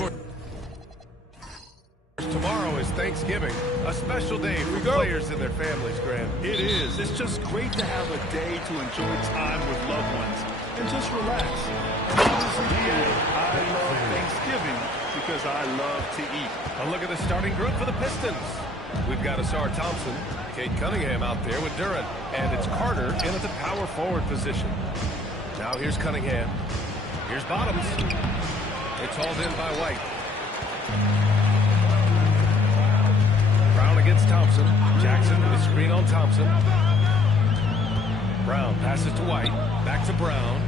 course, tomorrow is Thanksgiving, a special day for players and their families, Grant. It is. It's just great to have a day to enjoy time with loved ones and just relax. And honestly, I love Thanksgiving because I love to eat. A look at the starting group for the Pistons. We've got Asar Thompson, Kate Cunningham out there with Duren, and it's Carter in at the power forward position. Now here's Cunningham. Here's Bottoms. It's hauled in by White. Brown against Thompson. Jackson with a screen on Thompson. Brown passes to White. Back to Brown.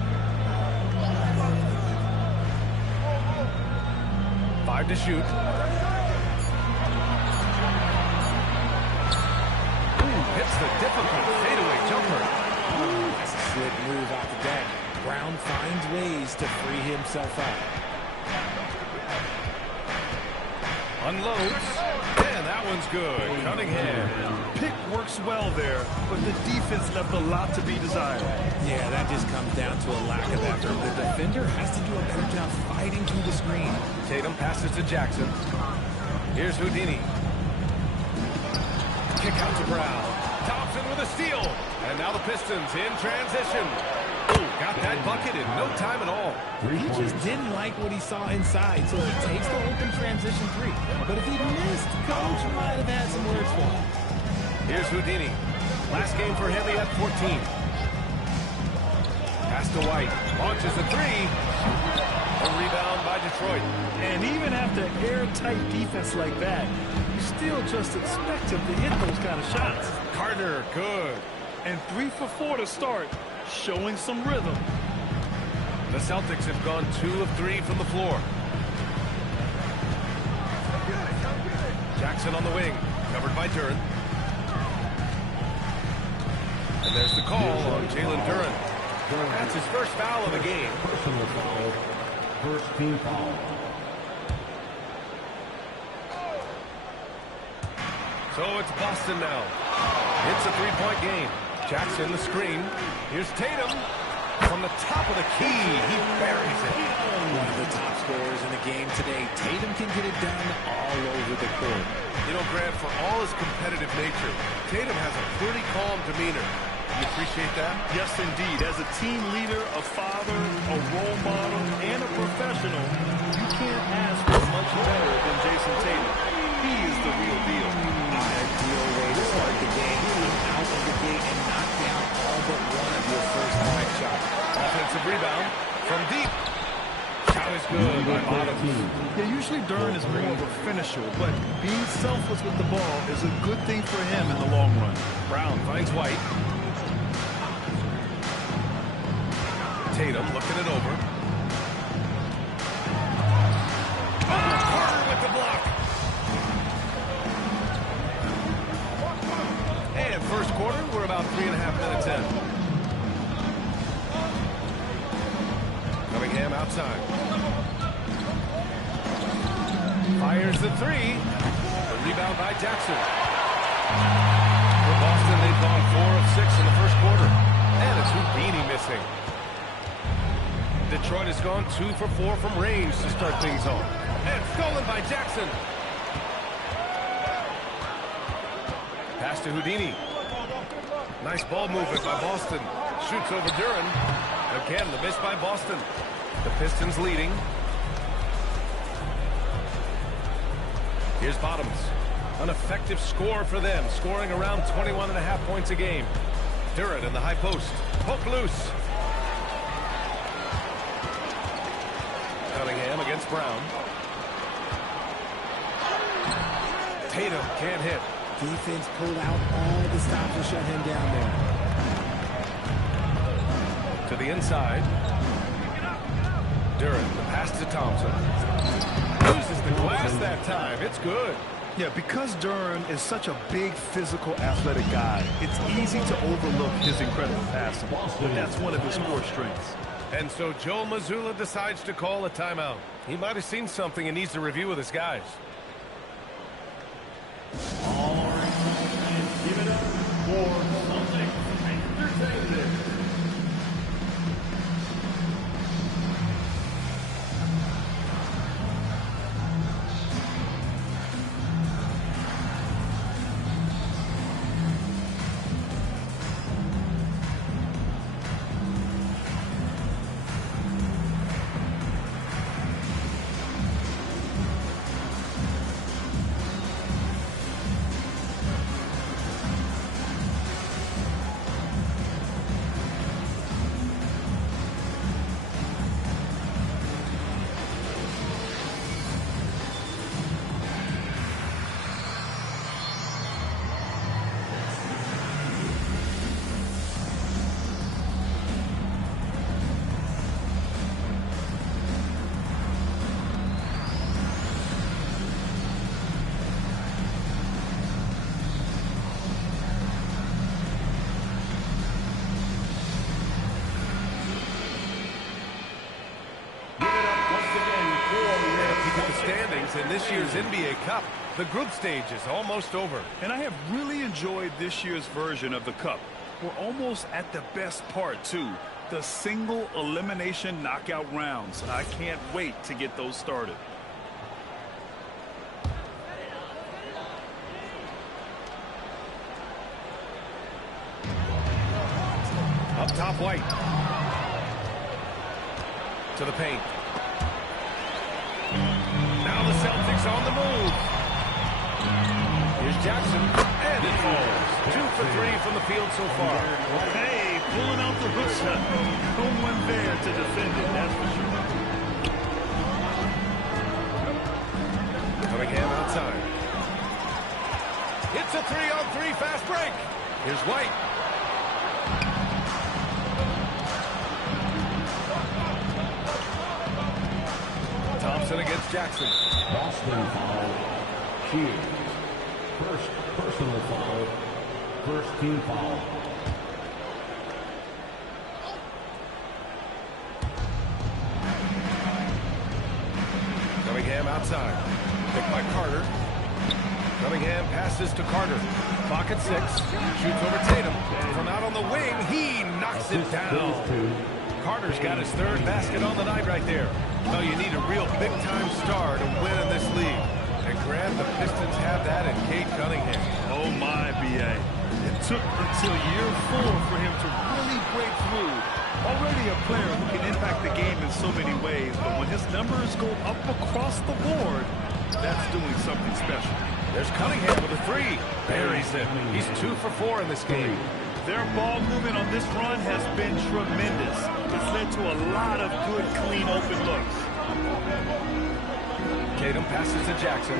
5 to shoot. Hits the difficult fadeaway jumper. That's a slick move off the deck. Brown finds ways to free himself up. Unloads. And that one's good. Cunningham. Pick works well there, but the defense left a lot to be desired. Yeah, that just comes down to a lack of effort. The defender has to do a better job fighting through the screen. Tatum passes to Jackson. Here's Houdini. Kick out to Brown. Thompson with a steal. And now the Pistons in transition. Ooh, got that bucket in no time at all. He just didn't like what he saw inside, so he takes the open transition three. But if he missed, Coach might have had some words for him. Here's Houdini. Last game for him, he had 14. Pass to White. Launches a three. A rebound by Detroit. And even after airtight defense like that, you still just expect him to hit those kind of shots. Carter, good. And 3 for 4 to start, showing some rhythm. The Celtics have gone 2 of 3 from the floor. Jackson on the wing, covered by Duren. And there's the call on Jalen Duren. That's his first foul of the game. Personal foul. First team foul. So it's Boston now. It's a three-point game. Jackson the screen. Here's Tatum. From the top of the key, he buries it. One of the top scorers in the game today. Tatum can get it done all over the court. You know, Grant, for all his competitive nature, Tatum has a pretty calm demeanor. You appreciate that? Yes, indeed. As a team leader, a father, a role model, and a professional, you can't ask for much better than Jason Tatum. He is the real deal. Ideal way to start the game. Come out of the gate and knock down all but one of your first 5 shots. Offensive rebound from deep. Shot is good by Bottoms. Yeah, usually Duren is more of a finisher, but being selfless with the ball is a good thing for him in the long run. Brown finds White. Tatum looking it over. Carter with the block. And first quarter, we're about 3.5 minutes in. Cunningham outside. Fires the three. The rebound by Jackson. For Boston, they've gone 4 of 6 in the first quarter. And it's Houdini missing. Detroit has gone 2 for 4 from range to start things off. And stolen by Jackson. Pass to Houdini. Nice ball movement by Boston. Shoots over Duren. Again, the miss by Boston. The Pistons leading. Here's Bottoms. An effective score for them, scoring around 21.5 points a game. Duren in the high post. Poke loose. Cunningham against Brown. Tatum can't hit. Defense pulled out all the stops to shut him down there. To the inside. Duren, the pass to Thompson. Uses the glass that time. It's good. Yeah, because Duren is such a big, physical, athletic guy, it's easy to overlook his incredible passing. But that's one of his core strengths. And so Joe Mazzulla decides to call a timeout. He might have seen something and needs to review with his guys. All right, and give it up for Celtics Entertainment. the standings in this year's NBA Cup. The group stage is almost over. And I have really enjoyed this year's version of the Cup. We're almost at the best part, too. The single elimination knockout rounds. I can't wait to get those started. Up top, White. To the paint. Now the Celtics on the move. Here's Jackson, and it falls. 2 for 3 from the field so far. Hey, pulling out the hook shot. No one there to defend it, that's for sure. Cunningham outside. It's a 3-on-3 fast break. Here's White. Thompson against Jackson. Boston foul. Shields. First personal foul. First team foul. Cunningham outside. Picked by Carter. Cunningham passes to Carter. Clock at 6. Shoots over Tatum. From out on the wing, he knocks it down. Carter's got his third basket on the night right there. Well, you need a real big-time star to win in this league. And Grant, the Pistons have that in Cade Cunningham. Oh, my, B.A. It took until year 4 for him to really break through. Already a player who can impact the game in so many ways, but when his numbers go up across the board, that's doing something special. There's Cunningham with a 3. Buries it. He's 2 for 4 in this game. Their ball movement on this run has been tremendous. It's led to a lot of good, clean, open looks. Tatum passes to Jackson.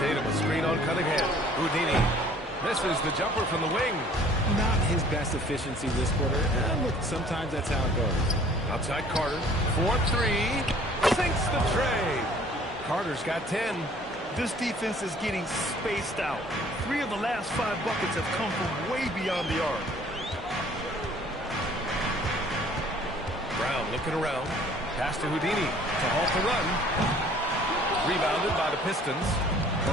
Tatum a screen on Cunningham. Houdini misses the jumper from the wing. Not his best efficiency this quarter. Look, sometimes that's how it goes. Outside Carter. 4-3. Sinks the tray. Carter's got 10. This defense is getting spaced out. 3 of the last 5 buckets have come from way beyond the arc. Brown looking around. Pass to Houdini to halt the run. Rebounded by the Pistons.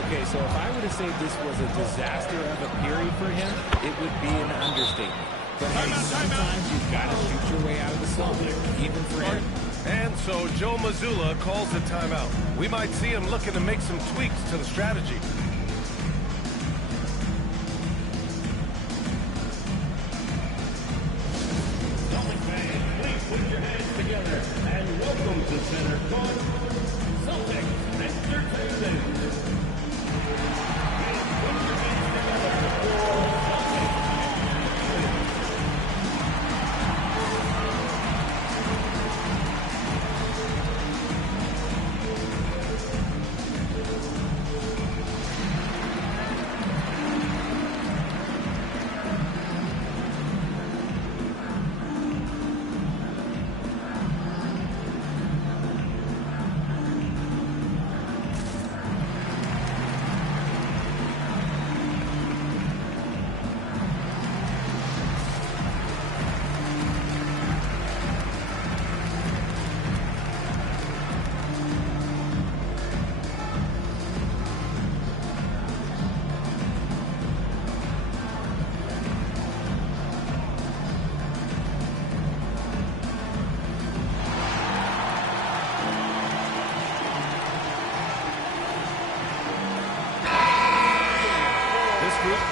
Okay, so if I were to say this was a disaster of a period for him, it would be an understatement. But hey, sometimes you've got to shoot your way out of the slump, even for him. And so Joe Mazzulla calls a timeout. We might see him looking to make some tweaks to the strategy. Celtic fans, please put your hands together and welcome to center court, Celtics Entertainment.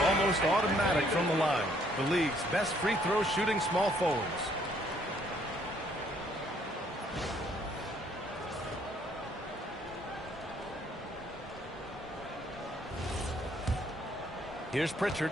Almost automatic from the line. The league's best free throw shooting small forwards. Here's Pritchard.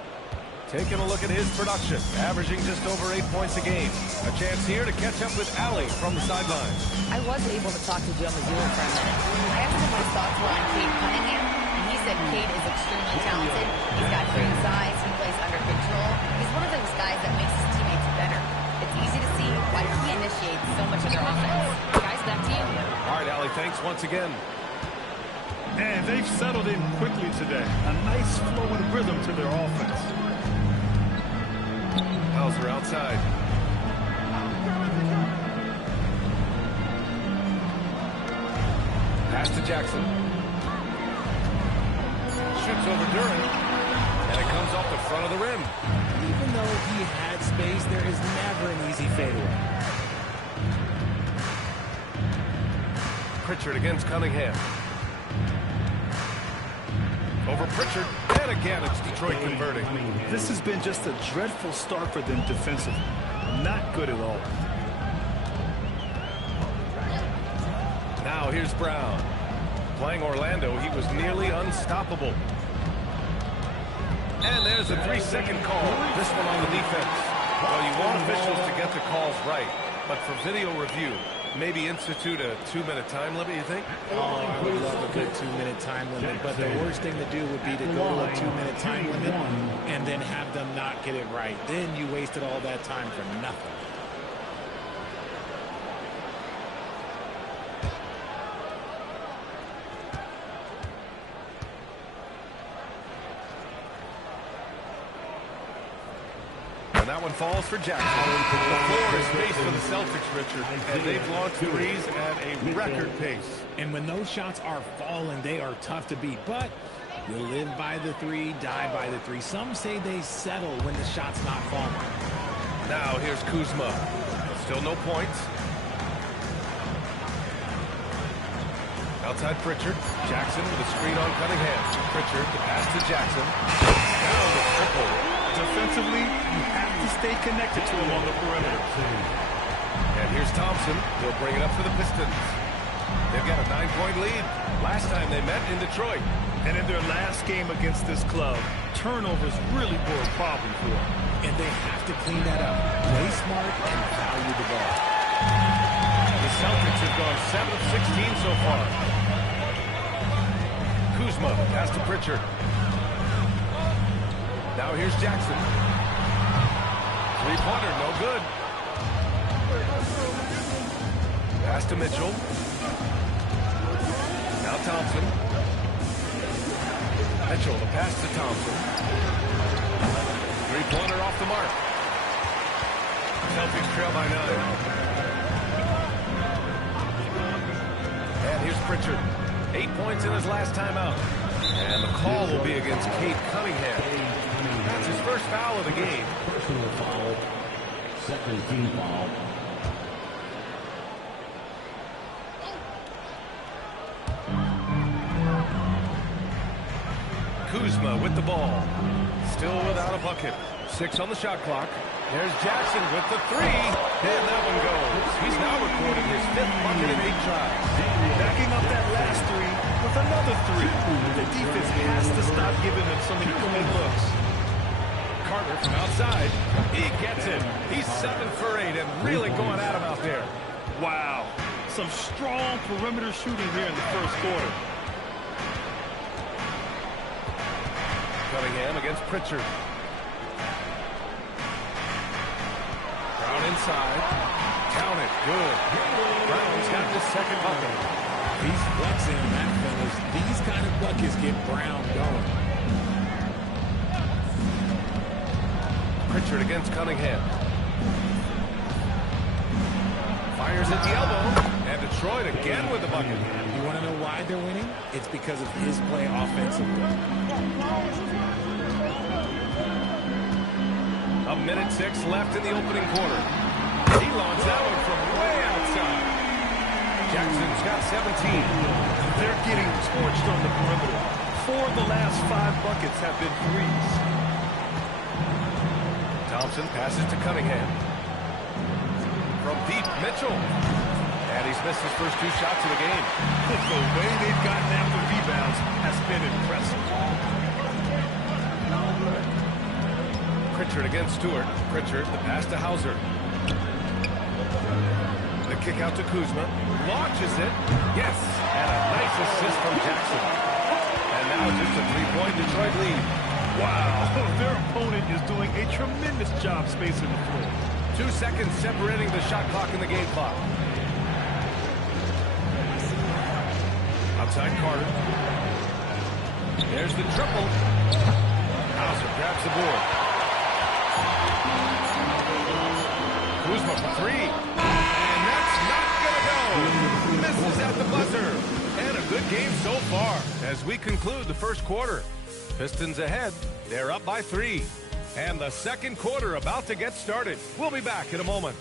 Taking a look at his production, averaging just over 8 points a game. A chance here to catch up with Allie from the sideline. I was able to talk to Joe Mazzulla for a minute. I asked him what his thoughts were on Cade Cunningham, and he said Cade is extremely talented. He's got great size. He plays under control. He's one of those guys that makes his teammates better. It's easy to see why he initiates so much of their offense. Guys, back to you. All right, Allie, thanks once again. And they've settled in quickly today. A nice flow and rhythm to their offense. Hauser outside. Pass to Jackson. Shoots over Durant. And it comes off the front of the rim. Even though he had space, there is never an easy fadeaway. Pritchard against Cunningham. Over Pritchard. And again, it's Detroit converting. This has been just a dreadful start for them defensively. Not good at all. Now here's Brown. Playing Orlando, he was nearly unstoppable. And there's a 3-second call. This one on the defense. Well, you want officials to get the calls right. But for video review, maybe institute a 2-minute time limit, you think? Oh, I would love a good 2-minute time limit, but the worst thing to do would be to go to a 2-minute time limit and then have them not get it right. Then you wasted all that time for nothing. And that one falls for Jackson. The floor is space for the Celtics, Richard, and they've launched threes at a record pace. And when those shots are falling, they are tough to beat. But you live by the three, die by the three. Some say they settle when the shot's not falling. Now here's Kuzma. Still no points. Outside Pritchard. Jackson with a screen on Cunningham. Pritchard, the pass to Jackson. Down the triple. Defensively, you have to stay connected to him on the perimeter. And here's Thompson. He'll bring it up for the Pistons. They've got a 9-point lead. Last time they met in Detroit. And in their last game against this club, turnovers really were a problem for them. And they have to clean that up. Play smart and value the ball. The Celtics have gone 7 of 16 so far. Kuzma, pass to Pritchard. Now here's Jackson. Three-pointer, no good. Pass to Mitchell. Now Thompson. Mitchell, the pass to Thompson. Three-pointer off the mark. Celtics trail by 9. And here's Pritchard. 8 points in his last time out. And the call will be against Cade Cunningham. That's his first foul of the game. Personal foul. Second team foul. Kuzma with the ball. Still without a bucket. 6 on the shot clock. There's Jackson with the three. And that one goes. He's now recording his 5th bucket in 8 tries. Backing up that last three with another three. The defense has to stop giving them so many clean looks. Carter from outside. He gets it. He's 7 for 8 and really going at him out there. Wow. Some strong perimeter shooting here in the first quarter. Cunningham against Pritchard. Brown inside. Count it. Good. Brown's got his 2nd bucket. He's flexing on that finish. These kind of buckets get Brown going. Pritchard against Cunningham. Fires at the elbow. And Detroit again with the bucket. You want to know why they're winning? It's because of his play offensively. A minute 6 left in the opening quarter. He launched that one from way outside. Jackson's got 17. They're getting torched on the perimeter. 4 of the last 5 buckets have been threes. Thompson passes to Cunningham. From deep, Mitchell. And he's missed his first 2 shots of the game. The way they've gotten after rebounds has been impressive. Pritchard against Stewart. Pritchard, the pass to Hauser. The kick out to Kuzma. Launches it. Yes. And a nice assist from Jackson. And now just a 3-point Detroit lead. Wow. Their opponent is doing a tremendous job spacing the floor. 2 seconds separating the shot clock and the game clock. Outside Carter. There's the triple. Hauser grabs the board. Kuzma for 3. And that's not going to go. Misses at the buzzer. And a a good game so far as we conclude the first quarter. Pistons ahead. They're up by 3. And the second quarter about to get started. We'll be back in a moment.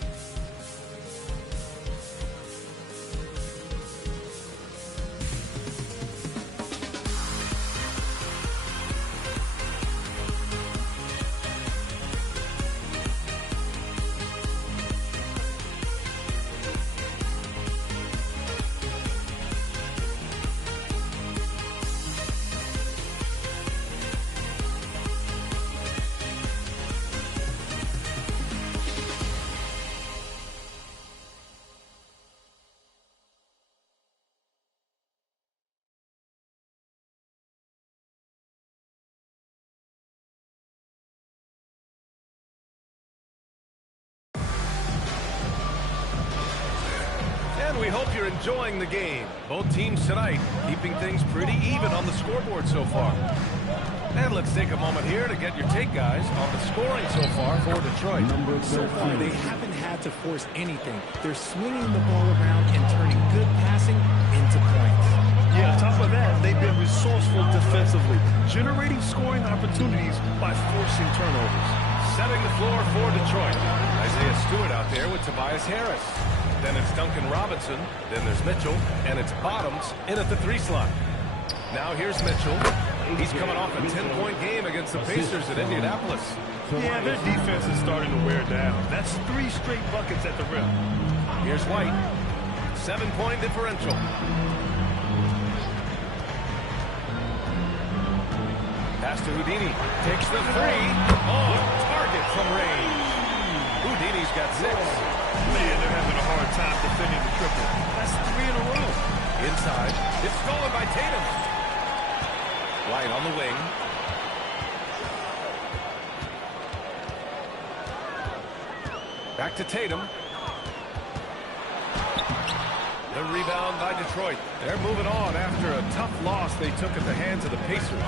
We hope you're enjoying the game. Both teams tonight keeping things pretty even on the scoreboard so far. And let's take a moment here to get your take, guys, on the scoring so far for Detroit. So far, they haven't had to force anything. They're swinging the ball around and turning good passing into points. Yeah, on top of that, they've been resourceful defensively, generating scoring opportunities by forcing turnovers. Setting the floor for Detroit. Isaiah Stewart out there with Tobias Harris. Then it's Duncan Robinson. Then there's Mitchell. And it's Bottoms in at the 3 slot. Now here's Mitchell. He's coming off a 10-point game against the Pacers at Indianapolis. Yeah, their defense is starting to wear down. That's 3 straight buckets at the rim. Here's White. 7-point differential. Pass to Houdini. Takes the 3. Oh, target from range. Houdini's got 6. Man, they're having a hard time defending the triple. That's 3 in a row. Inside. It's stolen by Tatum. White on the wing. Back to Tatum. The rebound by Detroit. They're moving on after a tough loss they took at the hands of the Pacers.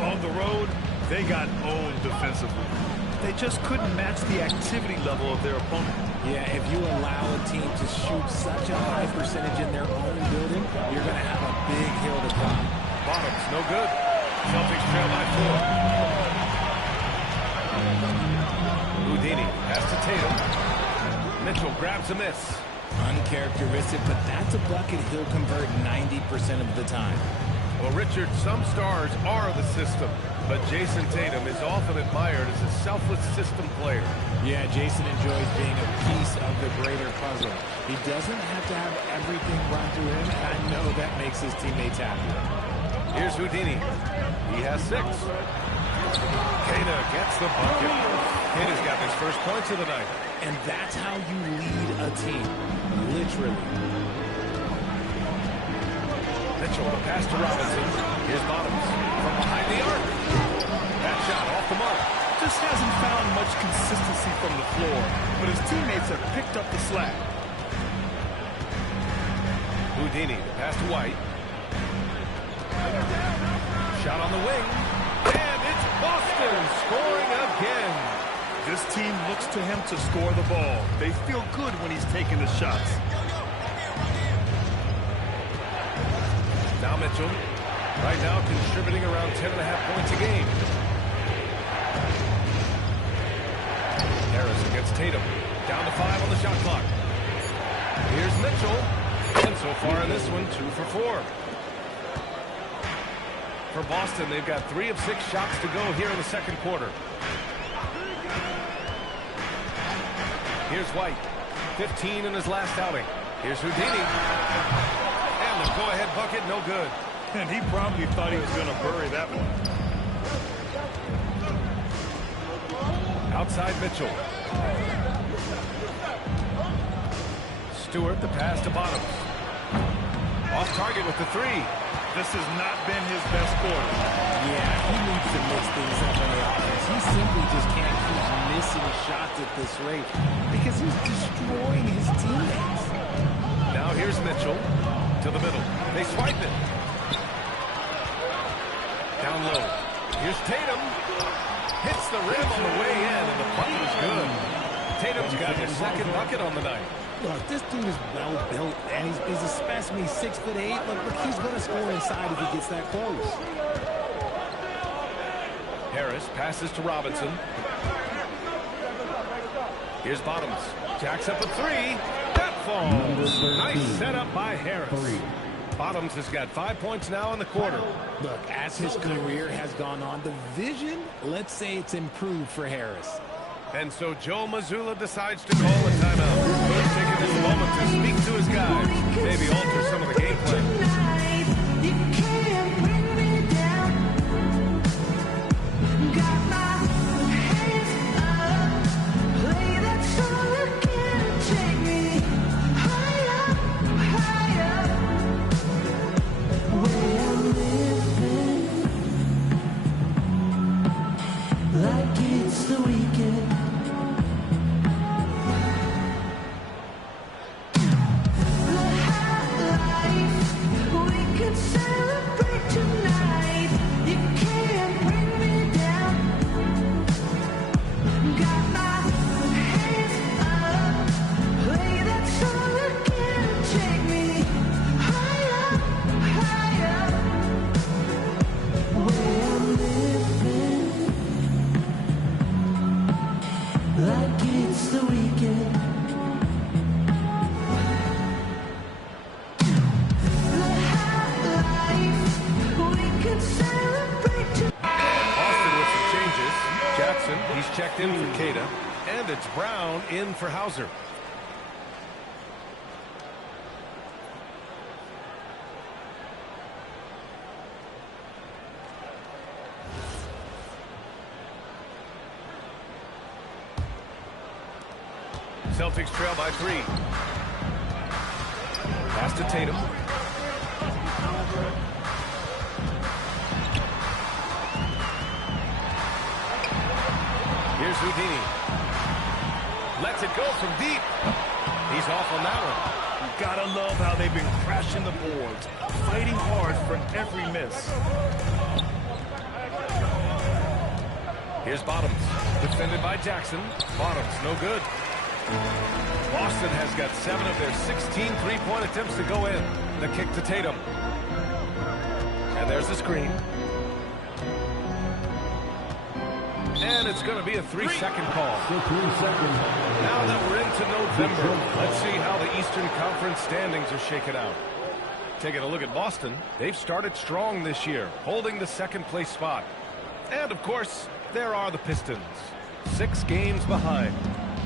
On the road, they got owned defensively. They just couldn't match the activity level of their opponent. Yeah, if you allow a team to shoot such a high percentage in their own building, you're going to have a big hill to climb. Bottoms, no good. Celtics trail by 4. Houdini pass to Tatum. Mitchell grabs a miss. Uncharacteristic, but that's a bucket he'll convert 90% of the time. Well, Richard, some stars are the system, but Jason Tatum is often admired as a selfless system player. Yeah, Jason enjoys being a piece of the greater puzzle. He doesn't have to have everything run through him, and I know that makes his teammates happy. Here's Houdini. He has 6. Kata gets the bucket. Kata's got his first points of the night. And that's how you lead a team, literally. Mitchell, the pass to Robinson. Here's Bottoms from behind the arc. That shot off the mark. Just hasn't found much consistency from the floor, but his teammates have picked up the slack. Houdini, the pass to White. Shot on the wing. And it's Boston scoring again. This team looks to him to score the ball. They feel good when he's taking the shots. Now Mitchell, right now contributing around 10.5 points a game. Harris against Tatum. Down to 5 on the shot clock. Here's Mitchell. And so far in this one, 2 for 4. For Boston, they've got 3 of 6 shots to go here in the second quarter. Here's White. 15 in his last outing. Here's Houdini. And the go-ahead bucket, no good. And he probably thought he was going to bury that one. Outside Mitchell. Stewart, the pass to Bottoms. Off target with the 3. This has not been his best quarter. Yeah, he needs to mix things up on the offense. He simply just can't keep missing shots at this rate because he's destroying his teammates. Now here's Mitchell to the middle. They swipe it. Down low. Here's Tatum. Hits the rim on the way in, and the bucket is good. Tatum's got his second bucket on the night. Look, this dude is well built, and he's a specimen. He's 6'8". Look, he's going to score inside if he gets that close. Harris passes to Robinson. Here's Bottoms. Jacks up a three. That falls. Nice setup by Harris. Bottoms has got 5 points now in the quarter. Look, as his career has gone on, the vision, let's say it's improved for Harris. And so Joe Mazzulla decides to call a timeout. Coach taking this moment to speak to his guys, maybe alter some of the game plan. Like it's the weekend. Like it's the weekend. Austin with some changes. Jackson, he's checked in for Keita. And it's Brown in for Hauser. Celtics trail by 3. Pass to Tatum. Here's Houdini. Lets it go from deep. He's off on that one. You gotta love how they've been crashing the boards, fighting hard for every miss. Here's Bottoms. Defended by Jackson. Bottoms, no good. Boston has got 7 of their 16 three-point attempts to go in. The kick to Tatum. And there's the screen. And it's going to be a 3-second call. Now that we're into November, let's see how the Eastern Conference standings are shaken out. Taking a look at Boston, they've started strong this year, holding the second-place spot. And, of course, there are the Pistons, 6 games behind.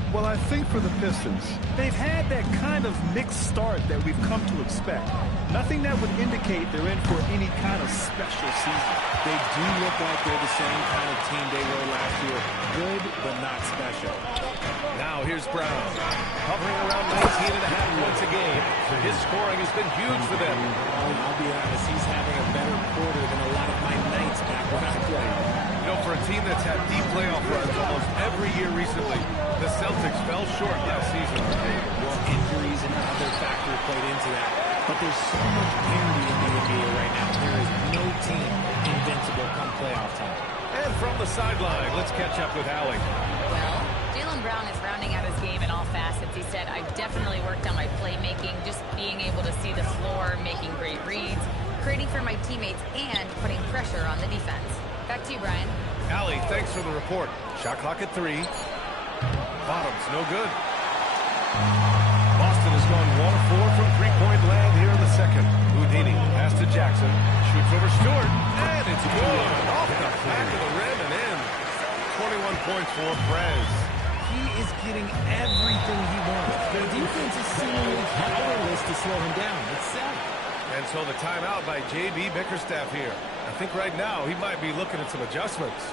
Well, I think for the Pistons, they've had that kind of mixed start that we've come to expect. Nothing that would indicate they're in for any kind of special season. They do look like they're the same kind of team they were last year. Good, but not special. Now here's Brown. Hovering around 19.5 points a game. His scoring has been huge for them. I'll be honest, he's having a better quarter than a lot of my nights back when I played. You know, for a team that's had deep playoff runs almost every year recently, the Celtics fell short last season. Well, injuries and other factors played into that. But there's so much parity in the NBA right now. There is no team invincible come playoff time. And from the sideline, let's catch up with Allie. Well, Jaylen Brown is rounding out his game in all facets. He said, I've definitely worked on my playmaking, just being able to see the floor, making great reads, creating for my teammates, and putting pressure on the defense. Back to you, Brian. Allie, thanks for the report. Shot clock at 3. Bottoms, no good. Boston has gone 1 of 4 from three-point land here in the second. Houdini pass to Jackson. Shoots over Stewart. And it's good. Off the back of the rim and in. 21 points for Prez. He is getting everything he wants. The defense is seemingly powerless to slow him down. It's sad. And so the timeout by J.B. Bickerstaff here. I think right now he might be looking at some adjustments.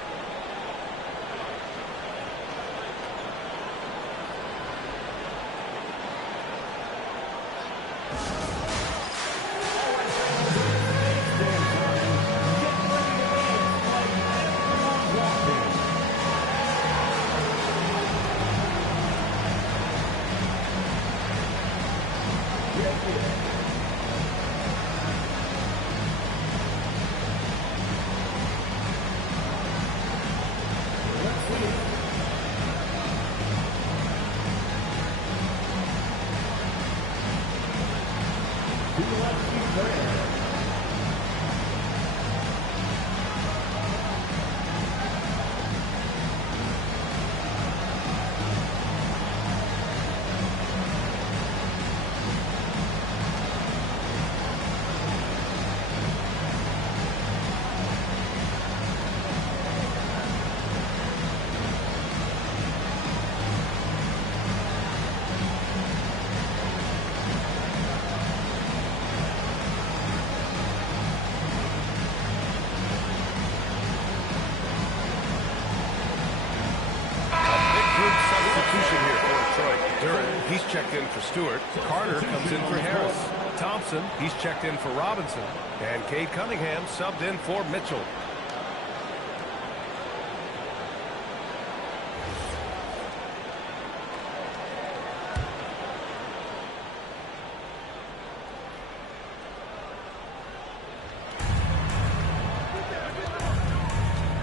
He's checked in for Stewart. Carter comes in for Harris. Thompson, he's checked in for Robinson. And Cade Cunningham subbed in for Mitchell.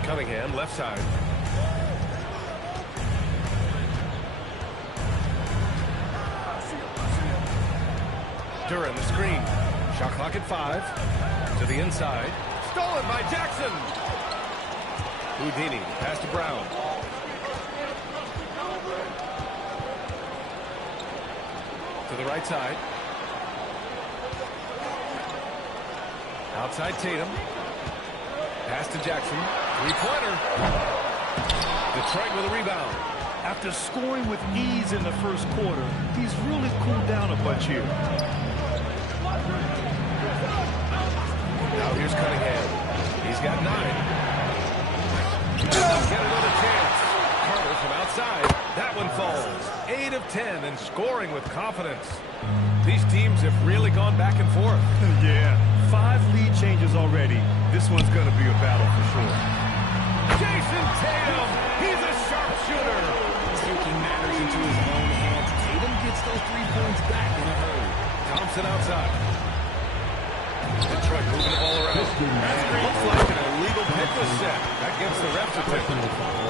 Cunningham, left side. Duran, the screen. Shot clock at 5. To the inside. Stolen by Jackson. Houdini, pass to Brown. To the right side. Outside Tatum. Pass to Jackson. Three-pointer. Detroit with a rebound. After scoring with ease in the first quarter, he's really cooled down a bunch here. Now here's Cunningham. He's got 9. They'll get another chance. Carter from outside. That one falls. 8 of 10 and scoring with confidence. These teams have really gone back and forth. Yeah, 5 lead changes already. This one's going to be a battle for sure. Jason Tatum. He's a sharpshooter. Taking matters into his own hands. Tatum gets those 3 points back in a hurry. Thompson outside. Detroit moving the ball around. Looks like an illegal pick was set. That gives the ref's attention.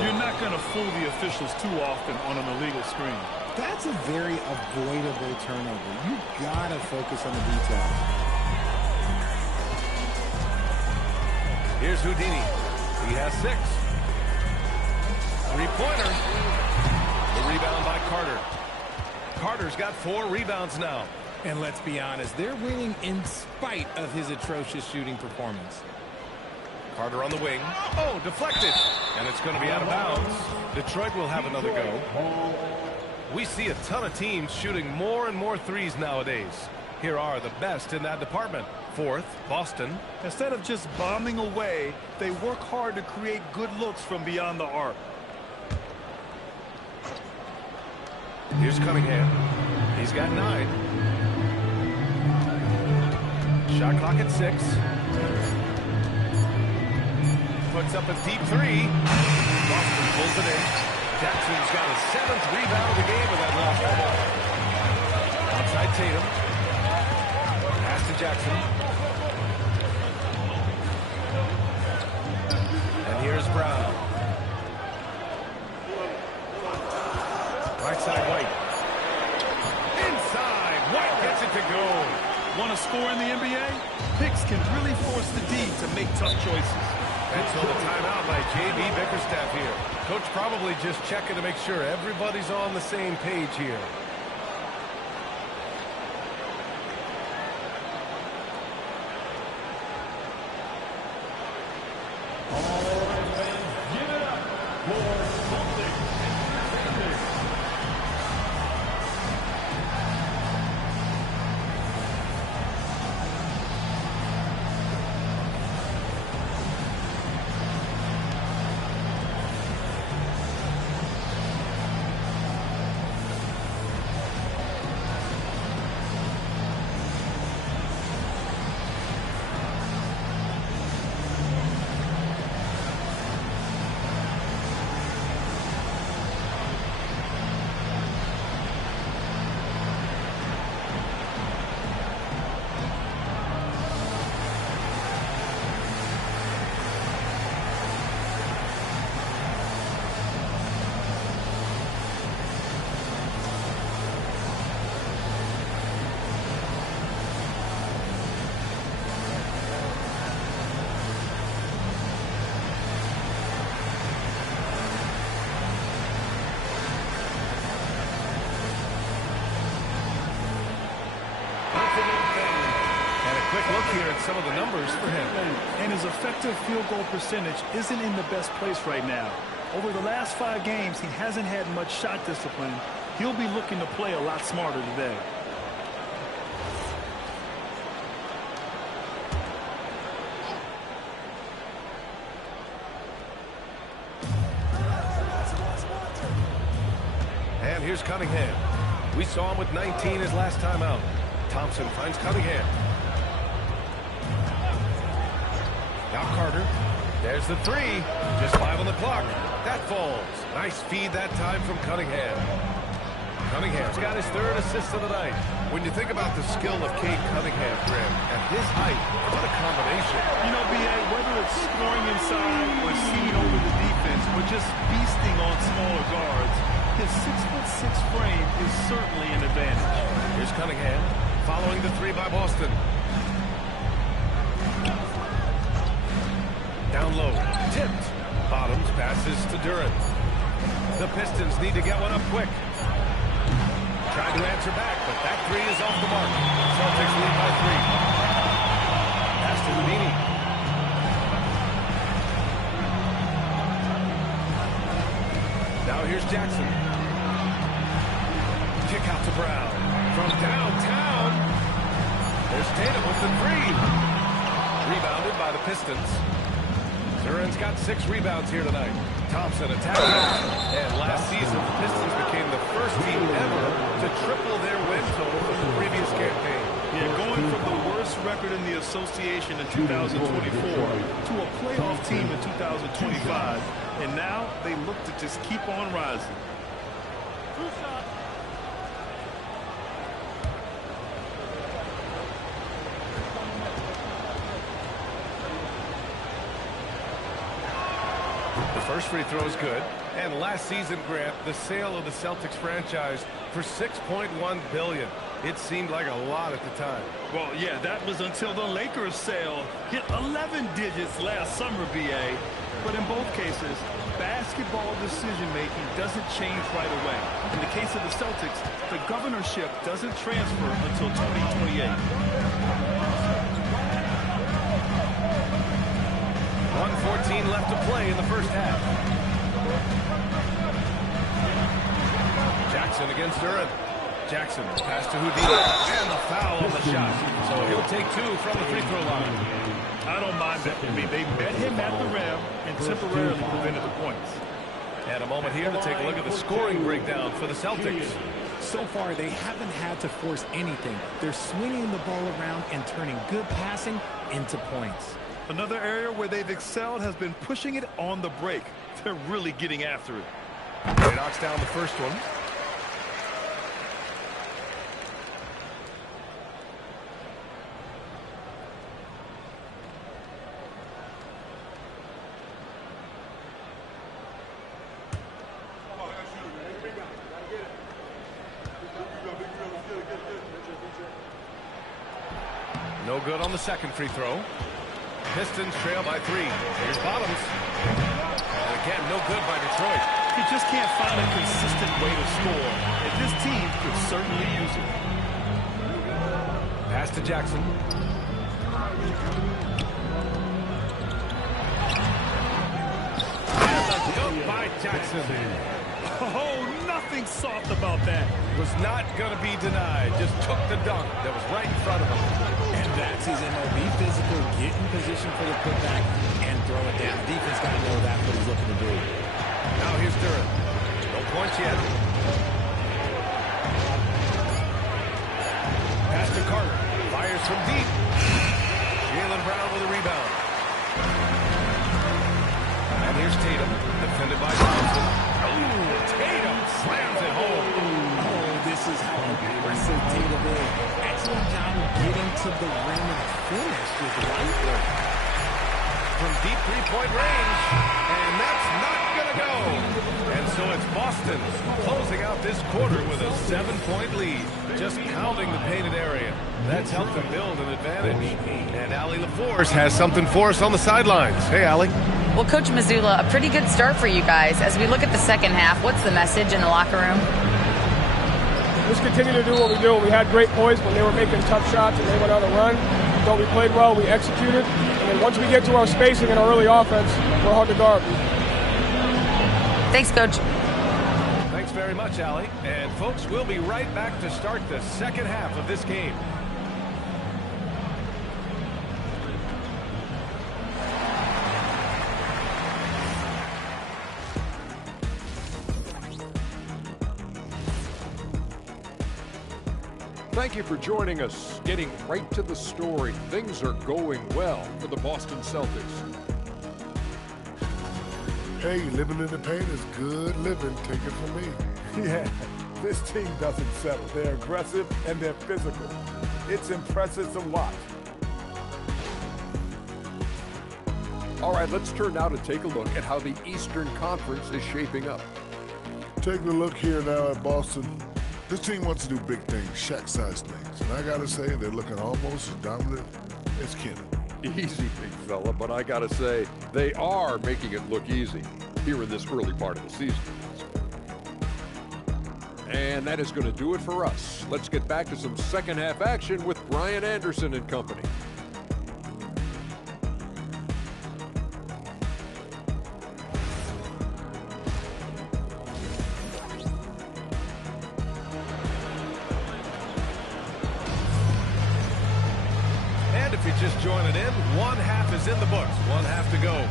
You're not going to fool the officials too often on an illegal screen. That's a very avoidable turnover. You gotta focus on the details. Here's Houdini. He has 6. Three-pointer. The rebound by Carter. Carter's got 4 rebounds now. And let's be honest, they're winning in spite of his atrocious shooting performance. Carter on the wing. Oh, deflected. And it's going to be out of bounds. Detroit will have another go. We see a ton of teams shooting more and more threes nowadays. Here are the best in that department. 4th, Boston. Instead of just bombing away, they work hard to create good looks from beyond the arc. Here's Cunningham. He's got 9. Shot clock at 6. Puts up a deep 3. Boston pulls it in. Jackson's got his 7th rebound of the game with that last ball. Outside Tatum. Pass to Jackson. And here's Brown. Right side White. Inside. White gets it to go. Want to score in the NBA? Picks can really force the D to make tough choices. Until the timeout by J.B. Bickerstaff here. Coach probably just checking to make sure everybody's on the same page here. Give it up for Celtics Entertainment. quick look here at some of the numbers for him. And his effective field goal percentage isn't in the best place right now. Over the last 5 games, he hasn't had much shot discipline. He'll be looking to play a lot smarter today. And here's Cunningham. We saw him with 19 his last time out. Thompson finds Cunningham. Now Carter. There's the 3. Just 5 on the clock. That falls. Nice feed that time from Cunningham. Cunningham's got his 3rd assist of the night. When you think about the skill of Cade Cunningham, Graham, at his height, what a combination. You know, B.A., whether it's scoring inside or seeing over the defense or just beasting on smaller guards, his 6'6" frame is certainly an advantage. Here's Cunningham following the 3 by Boston. Down low, tipped. Bottoms passes to Durant. The Pistons need to get one up quick. Tried to answer back, but that 3 is off the mark. Celtics lead by 3. Pass to Houdini. Now here's Jackson. Kick out to Brown. From downtown. There's Tatum with the 3. Rebounded by the Pistons. Durant's got 6 rebounds here tonight. Thompson attacking. And last season, the Pistons became the first team ever to triple their win total from the previous campaign. Yeah, going from the worst record in the association in 2024 to a playoff team in 2025. And now they look to just keep on rising. First free throw is good. And last season, Grant, the sale of the Celtics franchise for $6.1 billion. It seemed like a lot at the time. Well, yeah, that was until the Lakers sale hit 11 digits last summer, B.A. But in both cases, basketball decision-making doesn't change right away. In the case of the Celtics, the governorship doesn't transfer until 2028. 1:14 left to play in the first half. Jackson against Durant. Jackson pass to Houdini. And the foul on the shot. So he'll take 2 from the free throw line. I don't mind that. I mean, they met him at the rim and temporarily prevented the points. And a moment here to take a look at the scoring breakdown for the Celtics. So far, they haven't had to force anything. They're swinging the ball around and turning good passing into points. Another area where they've excelled has been pushing it on the break. They're really getting after it. He knocks down the first one. No good on the second free throw. Pistons trail by 3. Here's Bottoms. And again, no good by Detroit. You just can't find a consistent way to score, and this team could certainly use it. Pass to Jackson. And a dunk by Jackson. Oh, nothing soft about that. Was not going to be denied. Just took the dunk that was right in front of him. And that's his MO. Be physical, get in position for the putback, and throw it down. Defense got to know that's what he's looking to do. Now here's Durant. No points yet. Pass to Carter. Fires from deep. Jaylen Brown with a rebound. And here's Tatum. Defended by Thompson. Oh, Tatum slams it home. Oh, this is how aggressive Tatum is. Excellent job of getting to the rim and finish with right work. From deep three-point range. And that's not going to go. And so it's Boston closing out this quarter with a 7-point lead. Just pounding the painted area. That's helped them build an advantage. And Allie LaForce has something for us on the sidelines. Hey, Allie. Well, Coach Mazzulla, a pretty good start for you guys. As we look at the second half, what's the message in the locker room? Just continue to do what we do. We had great poise when they were making tough shots and they went on a run. thought we played well, we executed, and then once we get to our spacing and our early offense, we're hard to guard. Thanks, Coach. Thanks very much, Allie. And folks, we'll be right back to start the second half of this game. Thank you for joining us. Getting right to the story. Things are going well for the Boston Celtics. Hey, living in the paint is good living. Take it from me. Yeah, this team doesn't settle. They're aggressive and they're physical. It's impressive to watch. All right, let's turn now to take a look at how the Eastern Conference is shaping up. Taking a look here now at Boston. This team wants to do big things, Shaq-sized things. And I got to say, they're looking almost as dominant as Kenny. Easy, big fella, but I got to say, they are making it look easy here in this early part of the season. And that is going to do it for us. Let's get back to some second half action with Brian Anderson and company. If you're just joining in, one half is in the books. One half to go.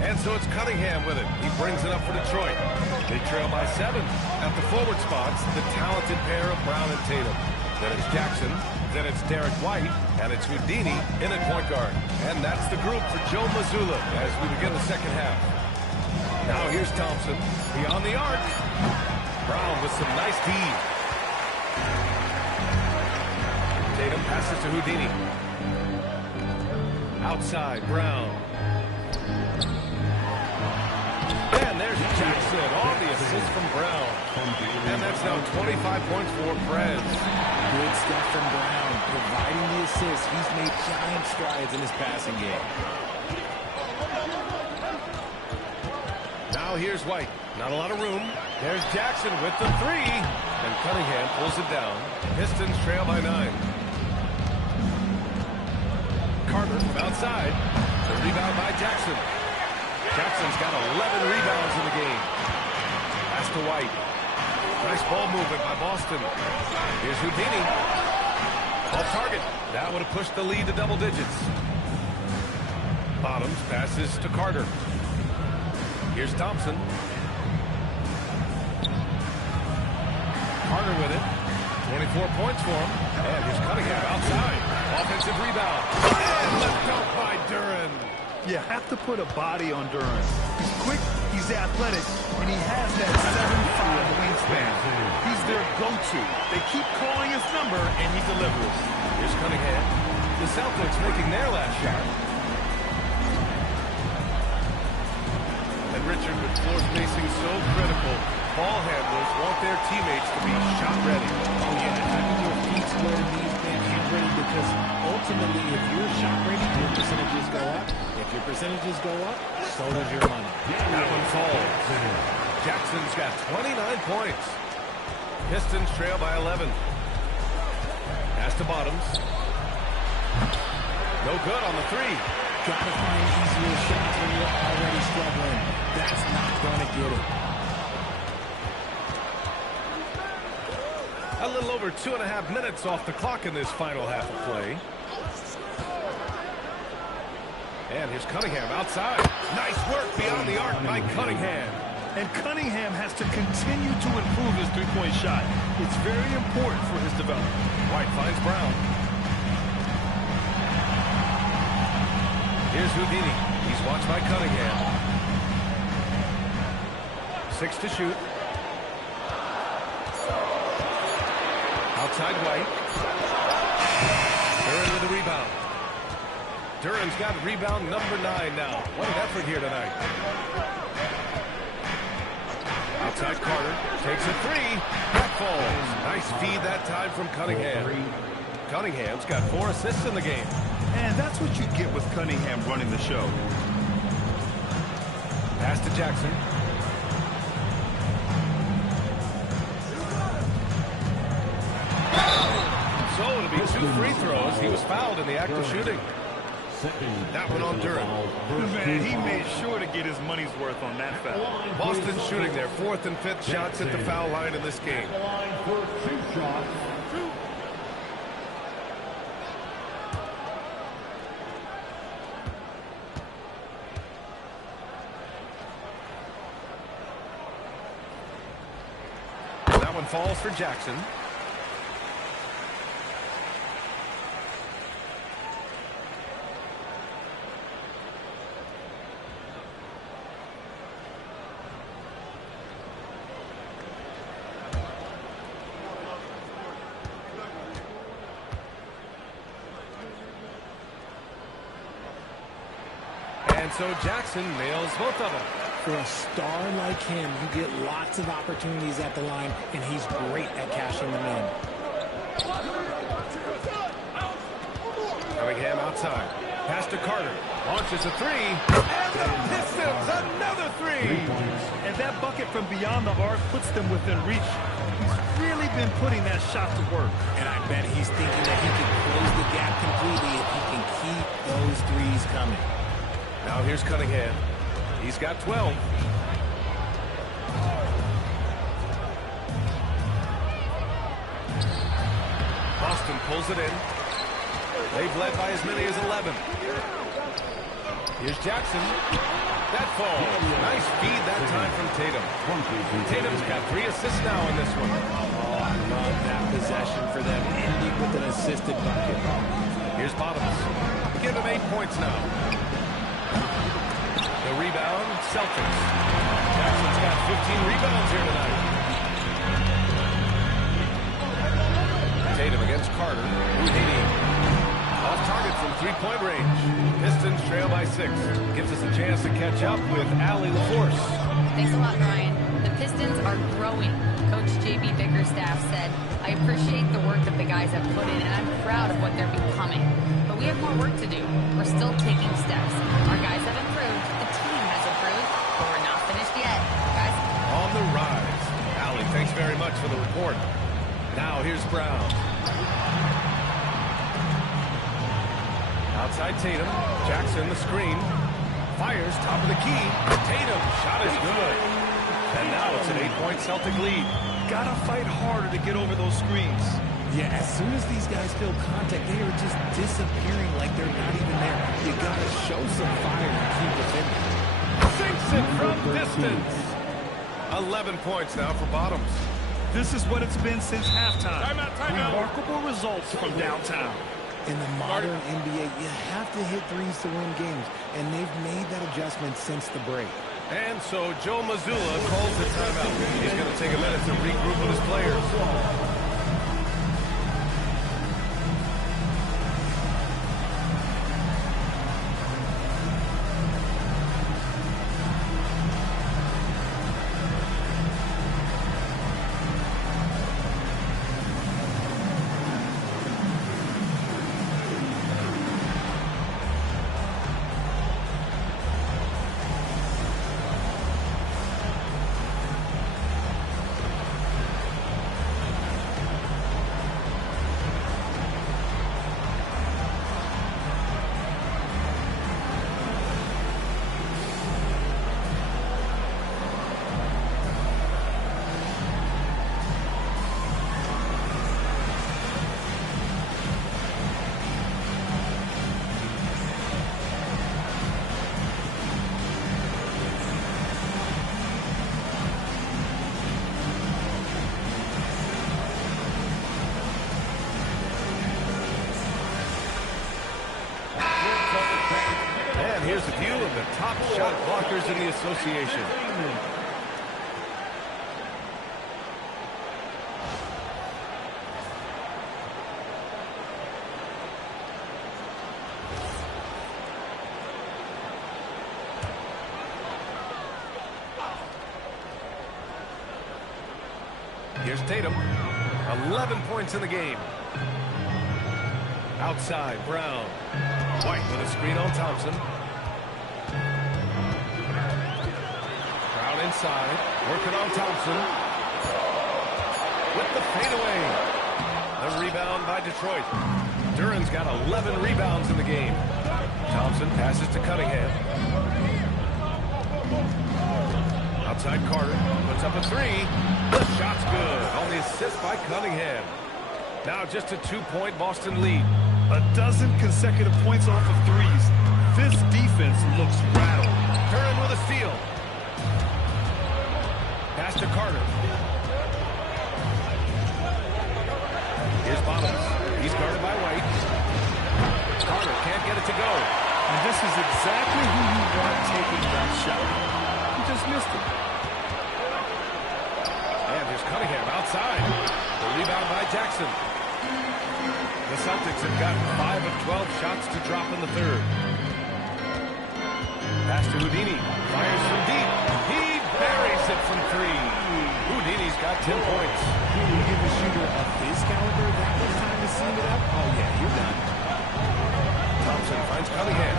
And so it's Cunningham with it. He brings it up for Detroit. They trail by 7. At the forward spots, the talented pair of Brown and Tatum. Then it's Jackson. Then it's Derek White. And it's Houdini in at point guard. And that's the group for Joe Mazzulla as we begin the second half. Now here's Thompson. Beyond the arc. Brown with some nice D. Tatum passes to Houdini. Outside, Brown. And there's Jackson on the assist from Brown. And that's now 25 points for Prez. Good stuff from Brown, providing the assist. He's made giant strides in his passing game. Now here's White. Not a lot of room. There's Jackson with the 3. And Cunningham pulls it down. Pistons trail by 9. Carter from outside. The rebound by Jackson. Jackson's got 11 rebounds in the game. Pass to White. Nice ball movement by Boston. Here's Houdini. Off target. That would have pushed the lead to double digits. Bottoms passes to Carter. Here's Thompson. Carter with it. 24 points for him. And here's Cunningham outside. Offensive rebound. And left out by Duren. You have to put a body on Duren. He's quick, he's athletic, and he has that 7'5" wingspan. He's their go-to. They keep calling his number, and he delivers. Here's Cunningham. The Celtics making their last shot. And Richard, with floor spacing so critical, ball handlers want their teammates to be shot ready. Oh, yeah, having your feet where it needs been hand ready, because ultimately, if you're shot ready, your percentages go up. If your percentages go up, so does your money. That one falls. Jackson's got 29 points. Pistons trail by 11. Pass to Bottoms. No good on the 3. Gotta find easier shots when you're already struggling. That's not gonna get it. A little over 2.5 minutes off the clock in this final half of play. And here's Cunningham outside. Nice work beyond the arc by Cunningham. And Cunningham has to continue to improve his three-point shot. It's very important for his development. White finds Brown. Here's Houdini. He's watched by Cunningham. 6 to shoot. Outside White. Duren with the rebound. Duren's got rebound number 9 now. What an effort here tonight. Outside Carter takes a three. That falls. Nice feed that time from Cunningham. Cunningham's got 4 assists in the game. And that's what you get with Cunningham running the show. Pass to Jackson. So it'll be 2 free throws. He was fouled in the act of shooting. That one on Durant. Man, he made sure to get his money's worth on that foul. Boston shooting their 4th and 5th shots at the foul line in this game. That one falls for Jackson. And so Jackson nails both of them. For a star like him, you get lots of opportunities at the line, and he's great at cashing them in. Cunningham outside. Pass to Carter. Launches a three. And the Pistons, another three. And that bucket from beyond the arc puts them within reach. He's really been putting that shot to work. And I bet he's thinking that he can close the gap completely if he can keep those threes coming. Now here's Cunningham. He's got 12. Boston pulls it in. They've led by as many as 11. Here's Jackson. That falls. Nice feed that time from Tatum. Tatum's got 3 assists now in this one. Oh, I love that possession for them, ending with an assisted bucket. Here's Bottoms. Give him 8 points now. The rebound, Celtics. Jackson's got 15 rebounds here tonight. Tatum against Carter. Houdini. Off target from 3-point range. Pistons trail by 6. Gives us a chance to catch up with Allie LaForce. Thanks a lot, Brian. The Pistons are growing. Coach J.B. Bickerstaff said, I appreciate the work that the guys have put in, and I'm proud of what they're becoming. But we have more work to do. We're still taking steps. Our guys have improved. The team has improved. But we're not finished yet. Guys? On the rise. Allie, thanks very much for the report. Now here's Brown. Outside Tatum. Jackson the screen. Fires top of the key. Tatum. Shot is good. And now it's an 8-point Celtic lead. Gotta fight harder to get over those screens. Yeah, as soon as these guys feel contact, they are just disappearing like they're not even there. You gotta show some fire and keep defending. Sinks it from distance. 11 points now for Bottoms. This is what it's been since halftime. Timeout. Remarkable results from downtown. In the modern NBA, you have to hit threes to win games, and they've made that adjustment since the break. And so Joe Mazzulla calls the timeout. He's going to take a minute to regroup with his players. Here's a view of the top shot blockers in the association. Here's Tatum. 11 points in the game. Outside, Brown. White with a screen on Thompson. Brown inside, working on Thompson. With the fadeaway. The rebound by Detroit. Duran's got 11 rebounds in the game. Thompson passes to Cunningham. Outside Carter, puts up a three. The shot's good. On the assist by Cunningham. Now just a 2-point Boston lead. A dozen consecutive points off of threes. This defense looks rattled. Duran with a steal. Pass to Carter. Here's Bottoms. He's guarded by White. Carter can't get it to go. And this is exactly who you want taking that shot. He just missed it. And here's Cunningham outside. The rebound by Jackson. The Celtics have gotten 5 of 12 shots to drop in the third. Pass to Houdini. Fires from deep. He buries it from 3. Houdini's got 10 points. When you give a shooter of his caliber that much time to seam it up, oh yeah, you're done. Thompson finds Cunningham.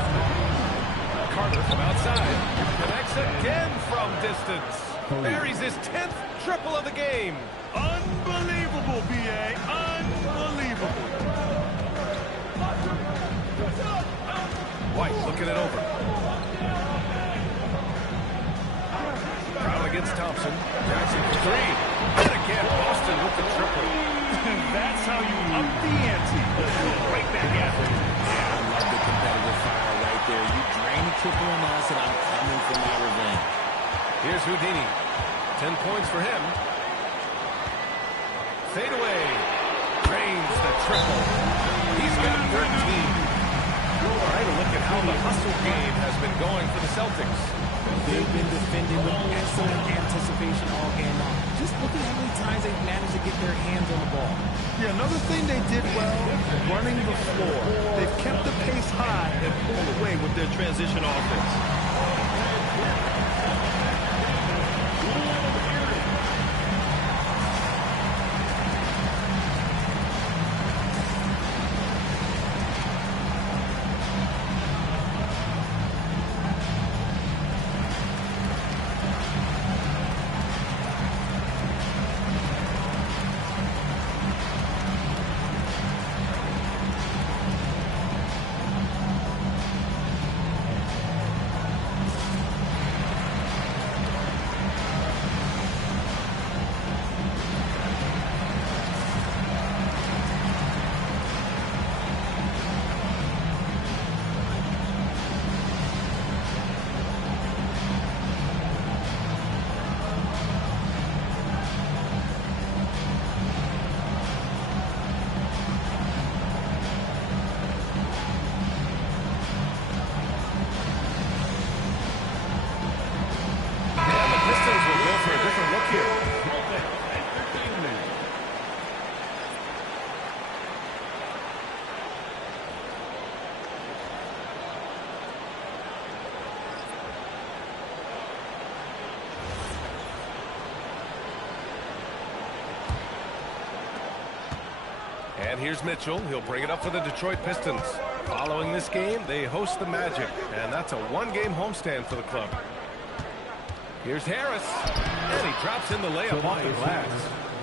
Carter from outside. Connects again from distance. Buries his 10th triple of the game. Unbelievable, B.A. Unbelievable. White looking it over. Brown against Thompson. Jackson for 3. And again, Boston with the triple. That's how you up the ante. Right back at it. Yeah, I love the competitive fire right there. You drain the triple on us, and I'm coming for my revenge. Here's Houdini. 10 points for him. Fade away. Drains the triple. He's got 13. All right, a look at how the hustle game has been going for the Celtics. They've been defending with excellent anticipation all game long. Just look at how many times they've managed to get their hands on the ball. Yeah, another thing they did well, running the floor. They've kept the pace high and pulled away with their transition offense. And here's Mitchell. He'll bring it up for the Detroit Pistons. Following this game, they host the Magic, and that's a 1-game homestand for the club. Here's Harris, and he drops in the layup off the glass.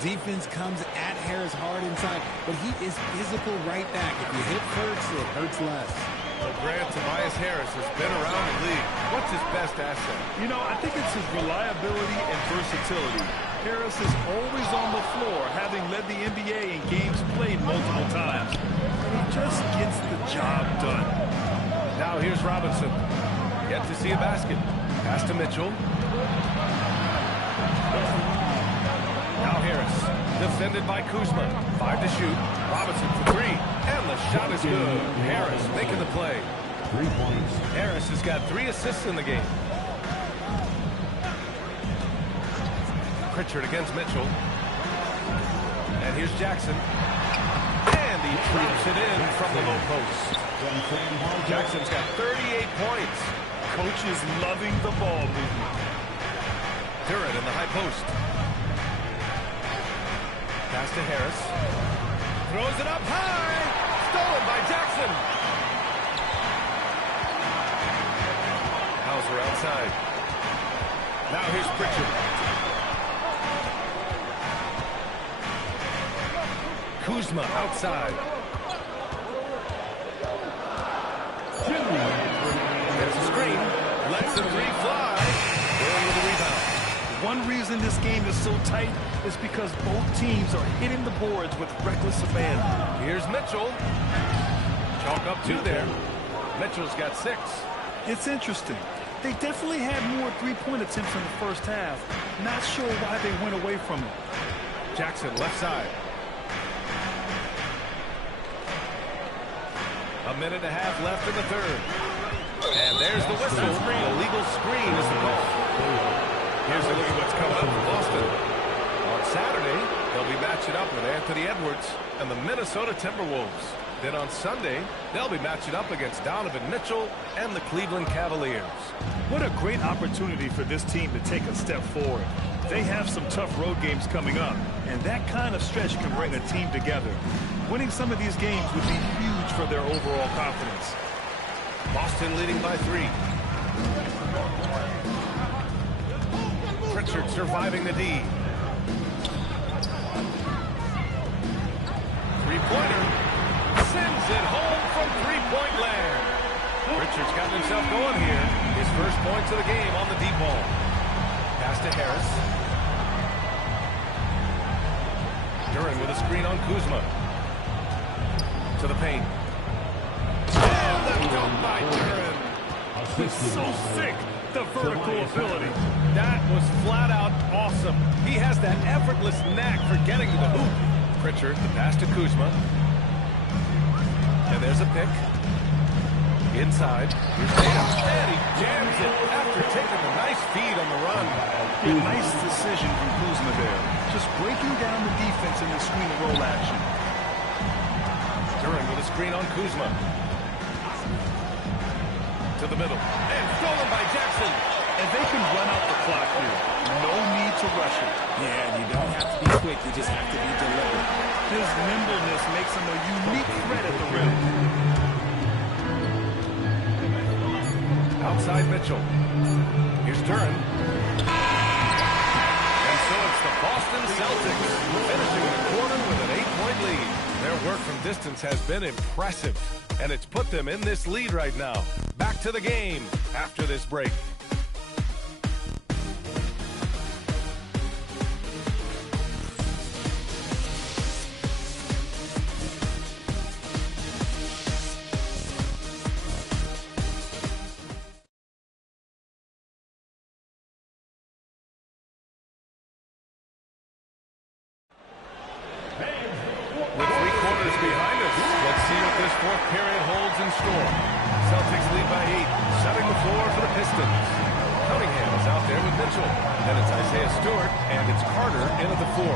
Defense comes at Harris hard inside, but he is physical right back. If you hit first, it hurts less. Well, Grant, Tobias Harris has been around the league. What's his best asset? You know, I think it's his reliability and versatility. Harris is always on the floor, having led the NBA in games played multiple times. And he just gets the job done. Now here's Robinson. Yet to see a basket. Pass to Mitchell. Now Harris. Defended by Kuzma. 5 to shoot. Robinson for 3. And the shot is good. Harris making the play. 3 points. Harris has got 3 assists in the game. Pritchard against Mitchell. And here's Jackson. And he drops it in from the low post. Jackson's got 38 points. Coach is loving the ball movement. Duran in the high post. Pass to Harris. Throws it up high. Stolen by Jackson. Hauser outside. Now here's Pritchard. Kuzma outside. There's a screen. Lets the three fly. Going with the rebound. One reason this game is so tight is because both teams are hitting the boards with reckless abandon. Here's Mitchell. Chalk up 2 there. Mitchell's got 6. It's interesting. They definitely had more three-point attempts in the first half. Not sure why they went away from it. Jackson left side. A minute and a half left in the third. And there's the whistle. Illegal screen is the call. Here's a look at what's coming up for Boston. On Saturday, they'll be matching up with Anthony Edwards and the Minnesota Timberwolves. Then on Sunday, they'll be matching up against Donovan Mitchell and the Cleveland Cavaliers. What a great opportunity for this team to take a step forward. They have some tough road games coming up, and that kind of stretch can bring a team together. Winning some of these games would be huge for their overall confidence. Boston leading by 3. Pritchard surviving the D. Three-pointer. Sends it home from three-point land. Pritchard's gotten himself going here. His first points of the game on the deep ball. Pass to Harris. Duren with a screen on Kuzma. To the paint. And the dunk by Duren. He's so sick. The vertical ability. That was flat out awesome. He has that effortless knack for getting to the hoop. Pritchard, the pass to Kuzma. And there's a pick. Inside. Here's Tatum. And he jams it after taking a nice feed on the run. A nice decision from Kuzma there. Just breaking down the defense in the screen and roll action. Duren with a screen on Kuzma. To the middle. And stolen by Jackson. And they can run out the clock here. No need to rush it. Yeah, you don't have to be quick. You just have to be deliberate. His nimbleness makes him a unique threat at the rim. Outside Mitchell. Here's Duren. And so it's the Boston Celtics finishing the quarter with an 8-point lead. Their work from distance has been impressive, and it's put them in this lead right now. Back to the game after this break. With 3 quarters behind us, let's see what this fourth period holds in store. Celtics lead by 8, setting the floor for the Pistons. Cunningham is out there with Mitchell. Then it's Isaiah Stewart, and it's Carter in at the 4.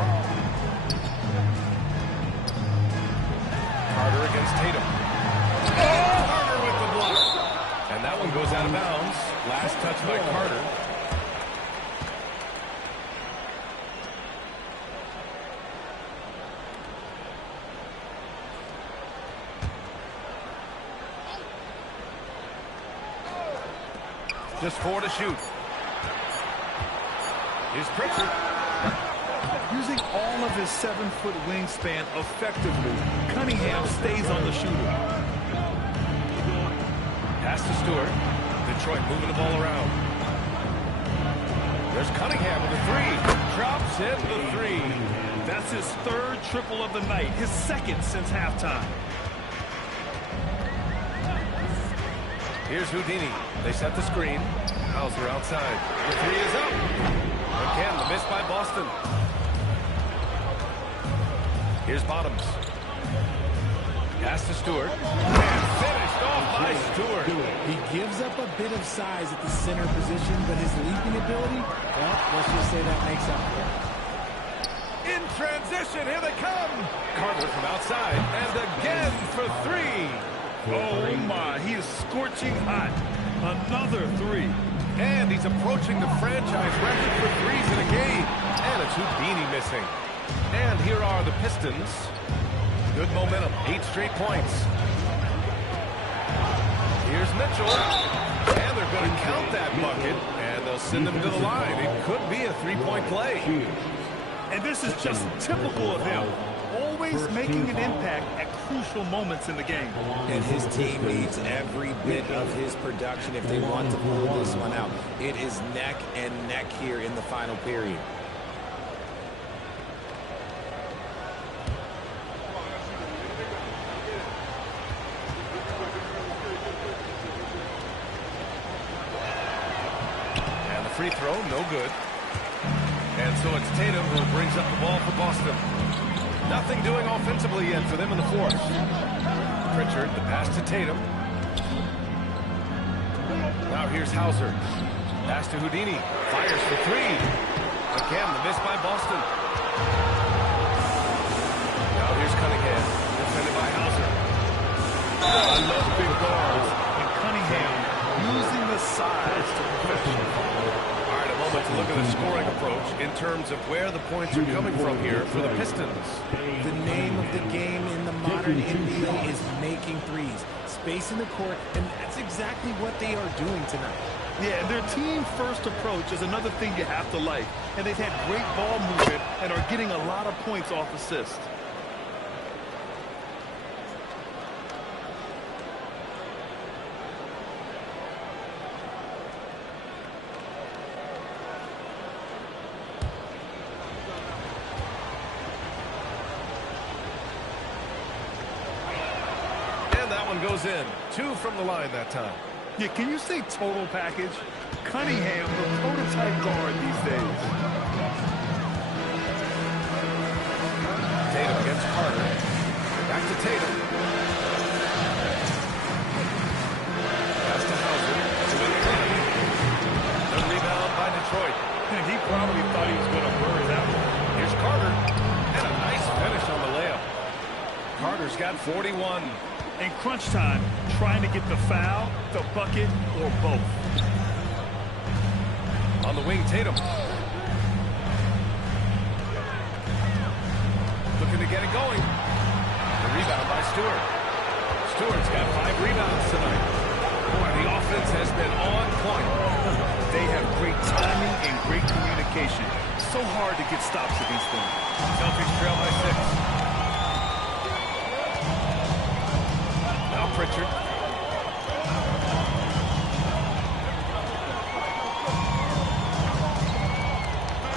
Carter against Tatum. Carter with the block. And that one goes out of bounds. Last touch by Carter. Just 4 to shoot. Here's Pritchard. Using all of his 7-foot wingspan effectively, Cunningham stays on the shooter. Pass to Stewart. Detroit moving the ball around. There's Cunningham with a 3. Drops in the 3. That's his 3rd triple of the night, his 2nd since halftime. Here's Houdini. They set the screen. Hauser outside. The 3 is up. Again, the miss by Boston. Here's Bottoms. Pass to Stewart. And finished off by Stewart. He gives up a bit of size at the center position, but his leaping ability, well, let's just say that makes up for it. In transition, here they come. Carter from outside. And again for 3. Oh my, he is scorching hot. Another 3. And he's approaching the franchise record for threes in a game. And it's Houdini missing. And here here are the Pistons. Good momentum, 8 straight points. Here's Mitchell, and they're going to count that bucket, and they'll send him to the line. It could be a 3-point play. And this is just typical of him, always making an impact at crucial moments in the game. And his team needs every bit of his production if they want to pull this one out. It is neck and neck here in the final period. And the free throw, no good. And so it's Tatum who brings up the ball for Boston. Nothing doing offensively yet for them in the fourth. Pritchard, the pass to Tatum. Now here's Hauser. Pass to Houdini. Fires for 3. Again, the miss by Boston. Now here's Cunningham. Defended by Hauser. I love big guards. And Cunningham using the size to perfection. All right, a moment to look at the scoring approach in terms of where the points are coming from here for the Pistons. The name of the game in the modern NBA is making threes. Space in the court, and that's exactly what they are doing tonight. Yeah, and their team-first approach is another thing you have to like. And they've had great ball movement and are getting a lot of points off assists. Goes in. 2 from the line that time. Yeah, can you say total package? Cunningham, the prototype guard these days. Tatum against Carter. Back to Tatum. Pass to Hauser. To win the run. The rebound by Detroit. And he probably thought he was going to bury that one. Here's Carter. And a nice finish on the layup. Carter's got 41. In crunch time, trying to get the foul, the bucket, or both. On the wing, Tatum. Looking to get it going. The rebound by Stewart. Stewart's got 5 rebounds tonight. Boy, the offense has been on point. They have great timing and great communication. So hard to get stops at these things. Celtics trail by 6. Pritchard.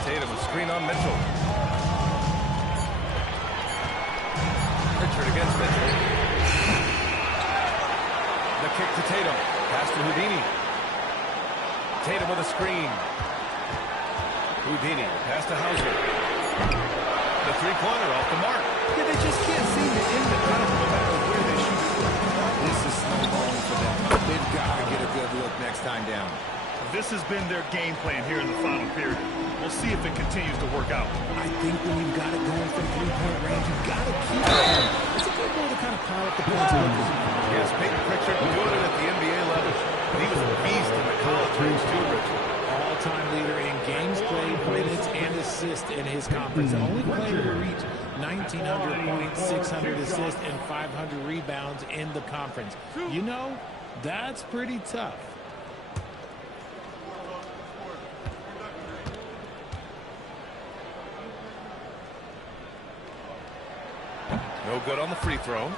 Tatum, a screen on Mitchell. Pritchard against Mitchell. The kick to Tatum. Pass to Houdini. Tatum with a screen. Houdini, pass to Hauser. The three-pointer off the mark. Yeah, they just can't seem to end the time no matter where they shoot. This is snowballing for them. They've got to get a good look next time down. This has been their game plan here in the final period. We'll see if it continues to work out. I think when you've got it going from 3-point range, you've got to keep it going. It's a good way to kind of pile up the points. Yes, Peyton Pritchard doing it at the NBA level. And he was a beast in the college range too, Richard. All-time leader in games played, minutes, and assists in his conference. The only player to reach 1,900 points, 600 assists, and 500 rebounds in the conference. You know, that's pretty tough. No good on the free throw.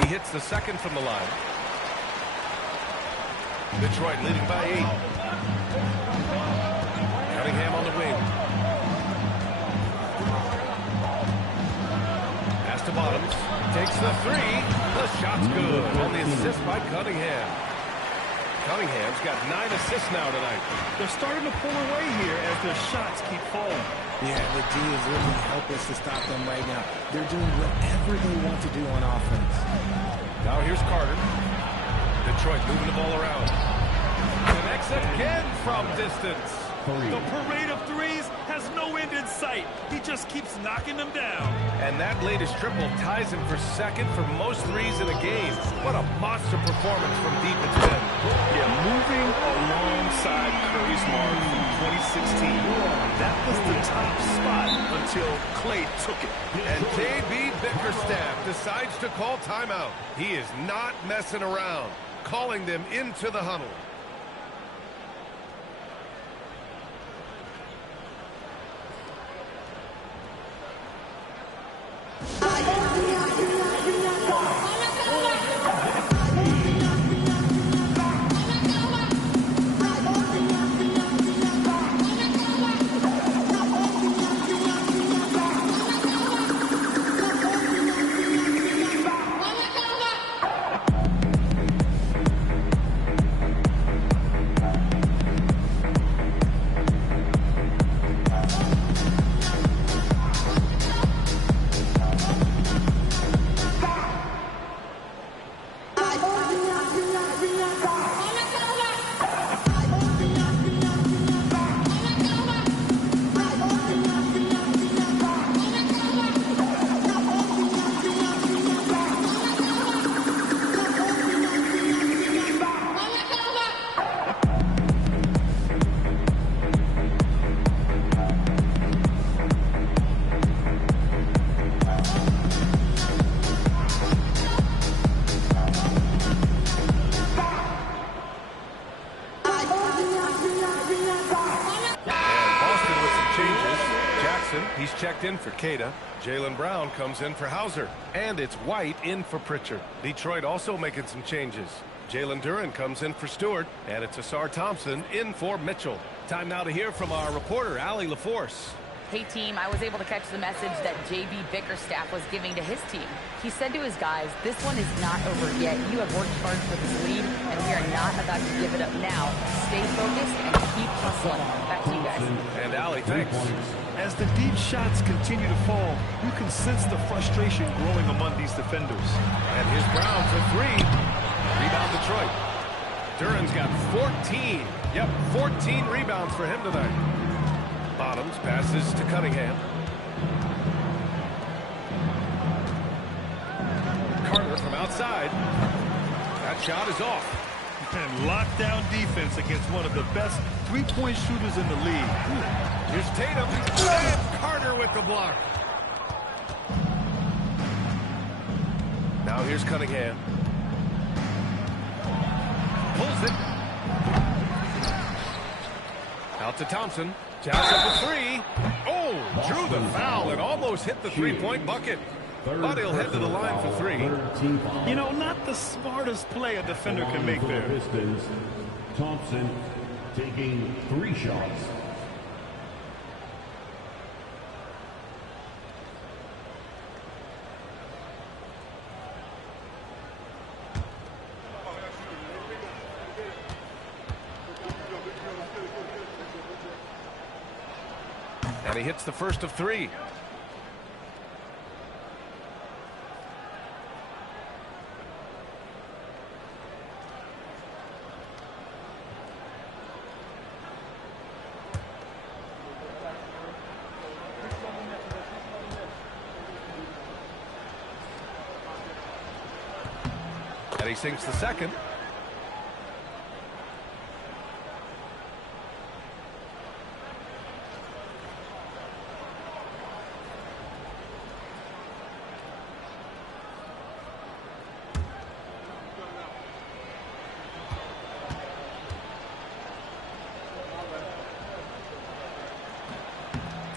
He hits the second from the line. Detroit leading by 8. Cunningham on the wing. Pass to Bottoms. Takes the 3. The shot's good on the assist by Cunningham. Cunningham's got 9 assists now tonight. They're starting to pull away here as their shots keep falling. Yeah, the D is really helpless to stop them right now. They're doing whatever they want to do on offense. Now here's Carter. Detroit moving the ball around. Connects again from distance. The parade of threes has no end in sight. He just keeps knocking them down. And that latest triple ties him for second for most threes in a game. What a monster performance from deep it's been. Yeah, moving alongside Curry's mark from 2016. That was the top spot until Klay took it. And J.B. Bickerstaff decides to call timeout. He is not messing around, calling them into the huddle. He's checked in for Queta. Jaylen Brown comes in for Hauser. And it's White in for Pritchard. Detroit also making some changes. Jalen Duren comes in for Stewart. And it's Ausar Thompson in for Mitchell. Time now to hear from our reporter, Allie LaForce. Hey, team, I was able to catch the message that J.B. Bickerstaff was giving to his team. He said to his guys, this one is not over yet. You have worked hard for this lead, and we are not about to give it up now. Stay focused and keep hustling. Back to you guys. And Allie, thanks. As the deep shots continue to fall, you can sense the frustration growing among these defenders. And here's Brown for three. Rebound Detroit. Duren's got 14. Yep, 14 rebounds for him tonight. Bottoms passes to Cunningham. Carter from outside. That shot is off. And lockdown defense against one of the best three-point shooters in the league. Here's Tatum. And Carter with the block. Now here's Cunningham. Pulls it. Out to Thompson. Jacks up a three. Oh, drew the foul and almost hit the three-point bucket. But he'll head to the line for three. You know, not the smartest play a defender can make there. Pistons, Thompson taking 3 shots. And he hits the first of 3. And he sinks the second.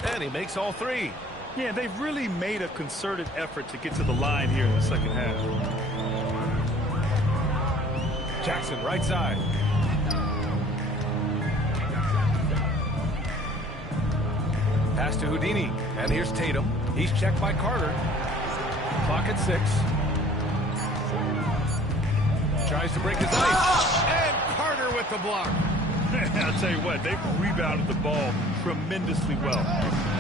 And he makes all 3. Yeah, they've really made a concerted effort to get to the line here in the second half. Jackson right side. Pass to Houdini. And here's Tatum. He's checked by Carter. Clock at 6. Tries to break his ice. And Carter with the block. I'll tell you what, they've rebounded the ball tremendously well.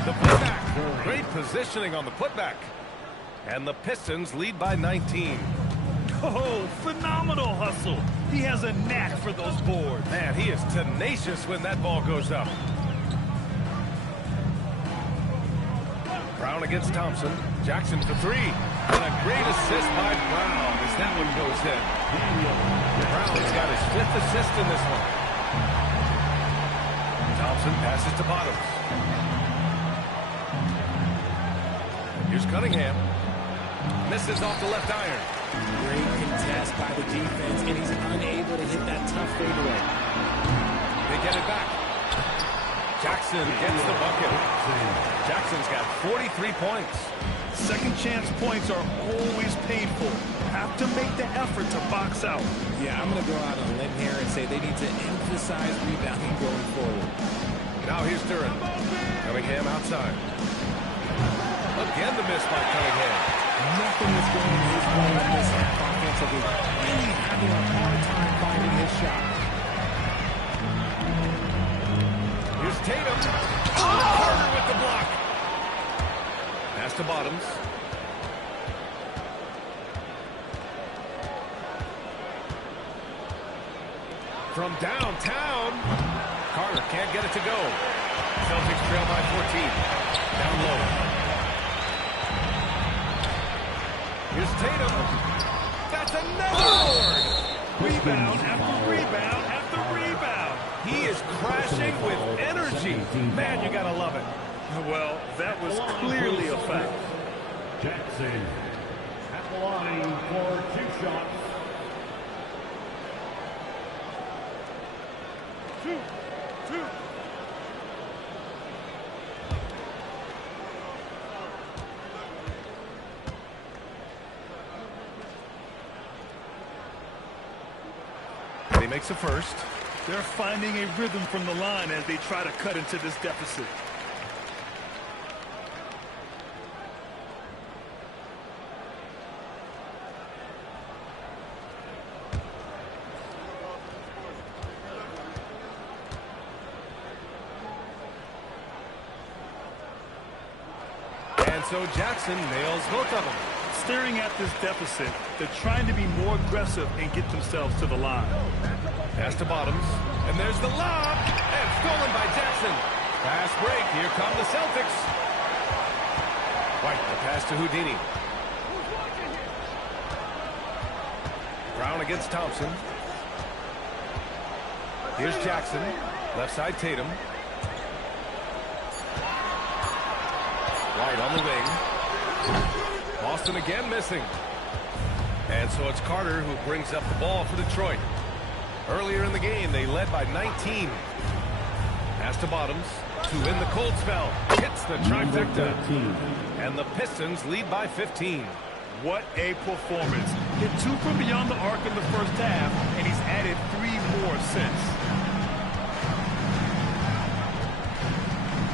The putback. Great positioning on the putback. And the Pistons lead by 19. Oh, phenomenal hustle. He has a knack for those boards. Man, he is tenacious when that ball goes up. Brown against Thompson. Jackson for three. And a great assist by Brown as that one goes in. Brown's got his 5th assist in this one. Thompson passes to Bottoms. Here's Cunningham. Misses off the left iron. Great contest by the defense, and he's unable to hit that tough fadeaway. They get it back. Jackson gets the bucket. Jackson's got 43 points. Second chance points are always painful. Have to make the effort to box out. Yeah, I'm going to go out on a limb here and say they need to emphasize rebounding going forward. Now here's Duren. Cunningham outside. Again the miss by Cunningham. Nothing is going his way in this half offensively. Really having a hard time finding his shot. Here's Tatum. Carter with the block. Pass to Bottoms. From downtown. Carter can't get it to go. Celtics trail by 14. Down low. Here's Tatum. That's another board. Rebound after rebound after rebound. He is crashing with energy. Man, you gotta love it. Well, that was clearly a foul. Jackson at the line for 2 shots. 2. He makes a first. They're finding a rhythm from the line as they try to cut into this deficit. And so Jackson nails both of them. Staring at this deficit, they're trying to be more aggressive and get themselves to the line. Pass to Bottoms. And there's the lob. And stolen by Jackson. Fast break. Here come the Celtics. White, the pass to Houdini. Brown against Thompson. Here's Jackson. Left side Tatum. White on the wing. Boston again missing. And so it's Carter who brings up the ball for Detroit. Earlier in the game, they led by 19. Pass to Bottoms to win the cold spell. Hits the trifecta. And the Pistons lead by 15. What a performance. Hit 2 from beyond the arc in the first half, and he's added 3 more since.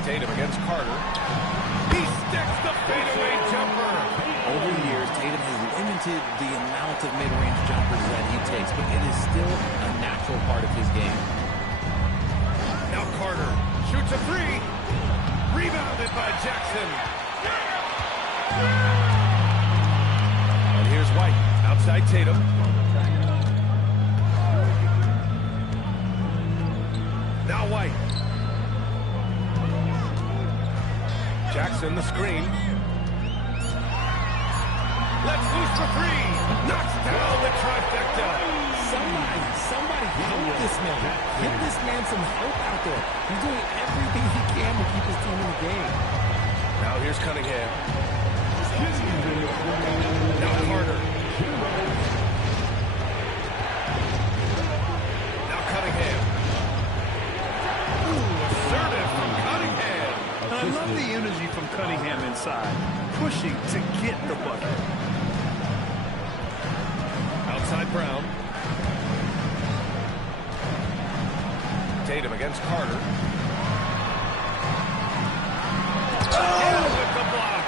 Tatum against Carter. He sticks the fadeaway jumper. Over the years, Tatum has limited the amount of mid-range jumpers that he takes, but it is still a natural part of his game. Now Carter shoots a 3. Rebounded by Jackson. And here's White outside Tatum. Now White. Jackson the screen. Let's loose for 3. Knocks down the trifecta. Somebody help this man. Get this man some help out there. He's doing everything he can to keep his team in the game. Now here's Cunningham. Now Carter. Now Cunningham. Ooh, assertive from Cunningham. I love the energy from Cunningham inside, pushing to get the bucket. Outside Brown. Tatum against Carter. And with the block.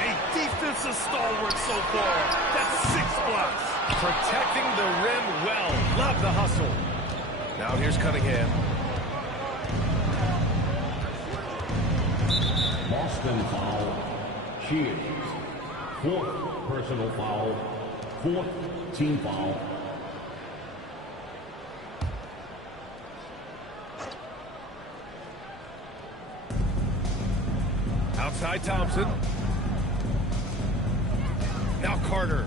A defensive stalwart so far. That's 6 blocks. Protecting the rim well. Love the hustle. Now here's Cunningham. Boston foul. Cheers. 4th personal foul. 4th team foul. Outside Thompson. Carter.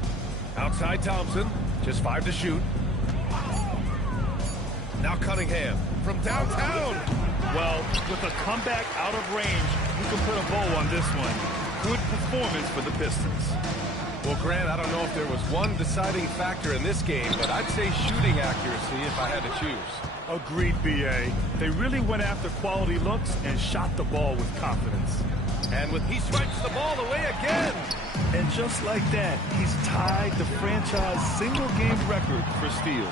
Outside Thompson. Just 5 to shoot. Now Cunningham from downtown. Well, with a comeback out of range, you can put a bow on this one. Good performance for the Pistons. Well, Grant, I don't know if there was one deciding factor in this game, but I'd say shooting accuracy if I had to choose. Agreed, B.A. They really went after quality looks and shot the ball with confidence. And he strikes the ball away again. And just like that, he's tied the franchise single-game record for steals.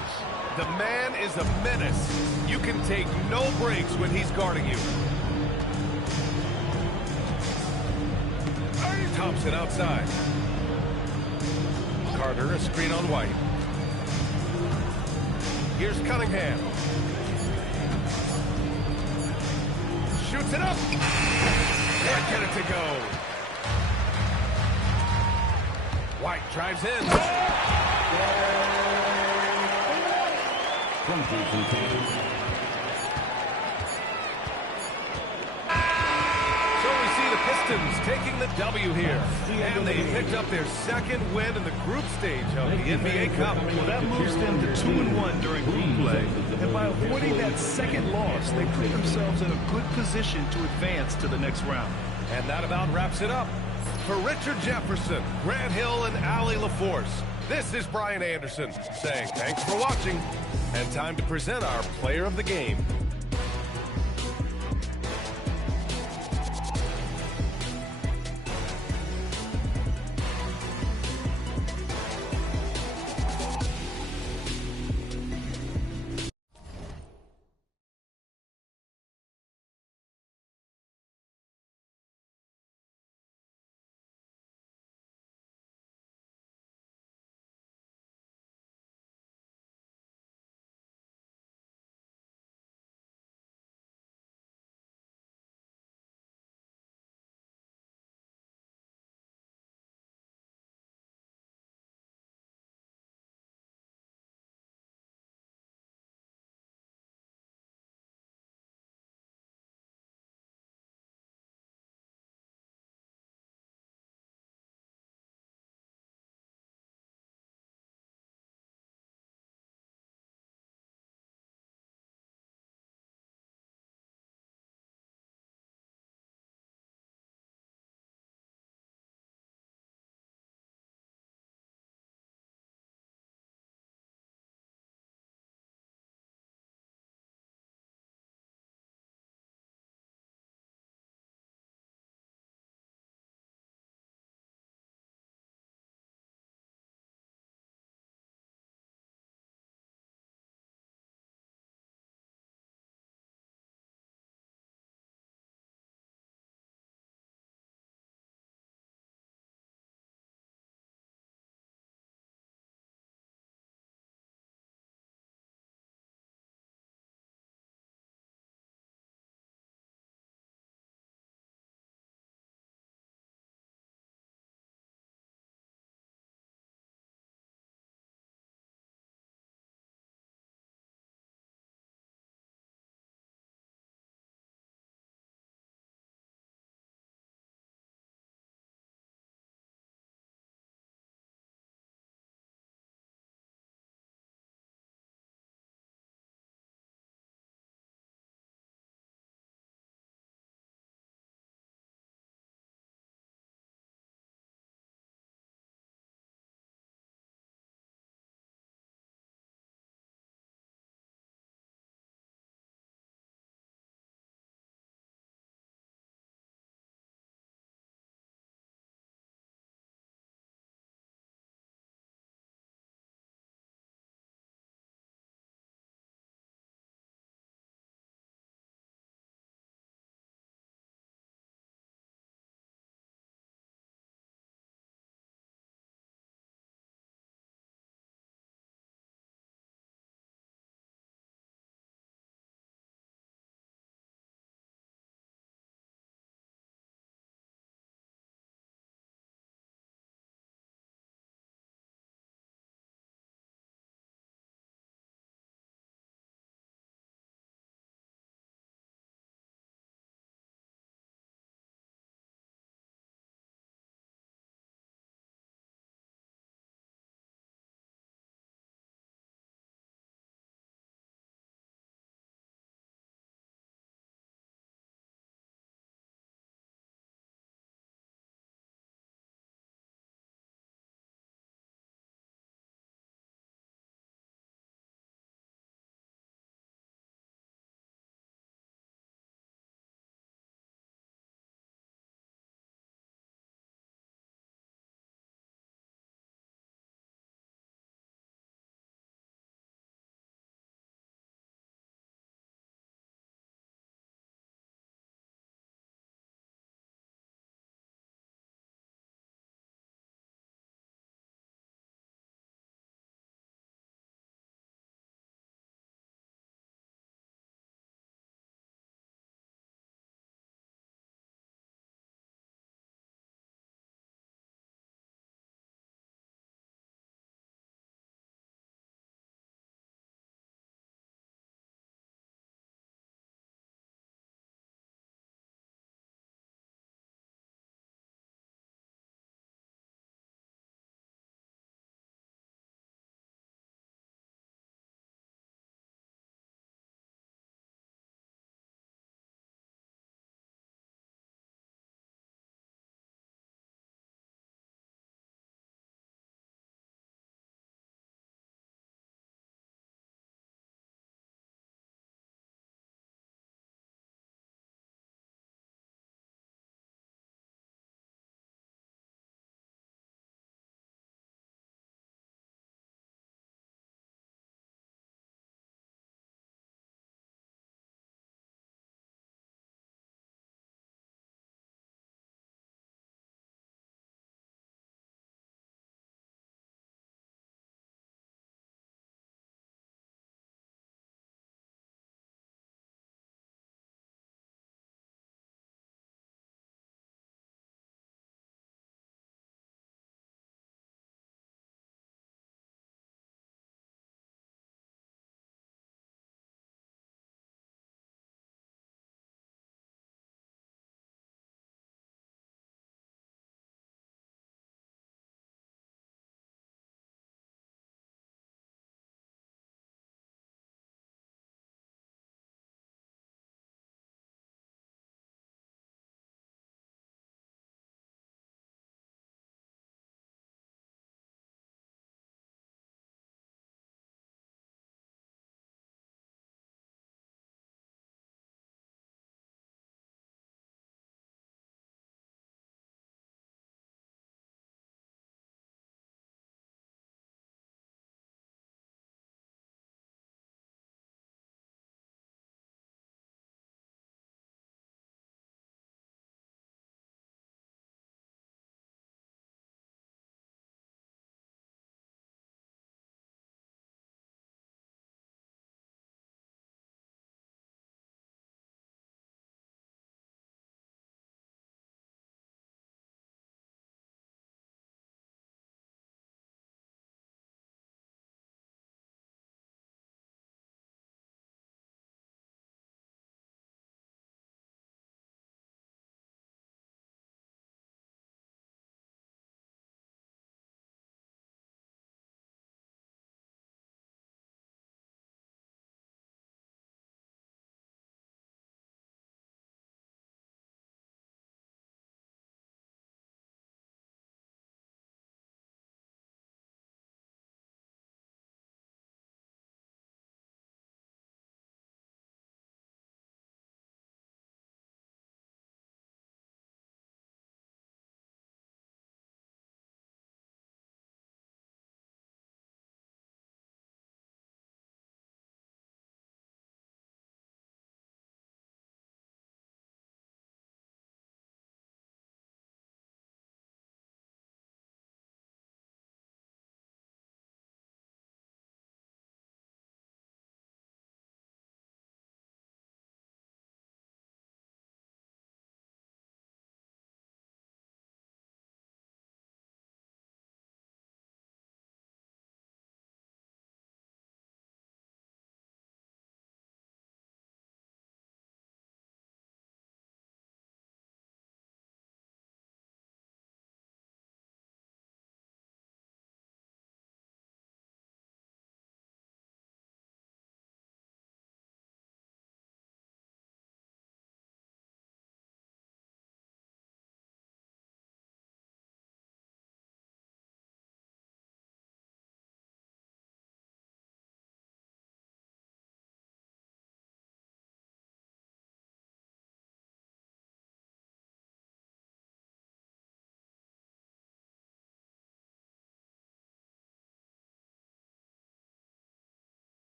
The man is a menace. You can take no breaks when he's guarding you. Thompson outside. Carter, a screen on White. Here's Cunningham. Shoots it up. Can't get it to go. White drives in. So we see the Pistons taking the W here. And they picked up their second win in the group stage of the NBA Cup. Well, that moves them to 2-1 during group play. And by avoiding that second loss, they put themselves in a good position to advance to the next round. And that about wraps it up. For Richard Jefferson, Grant Hill, and Allie LaForce, this is Brian Anderson saying thanks for watching and time to present our player of the game.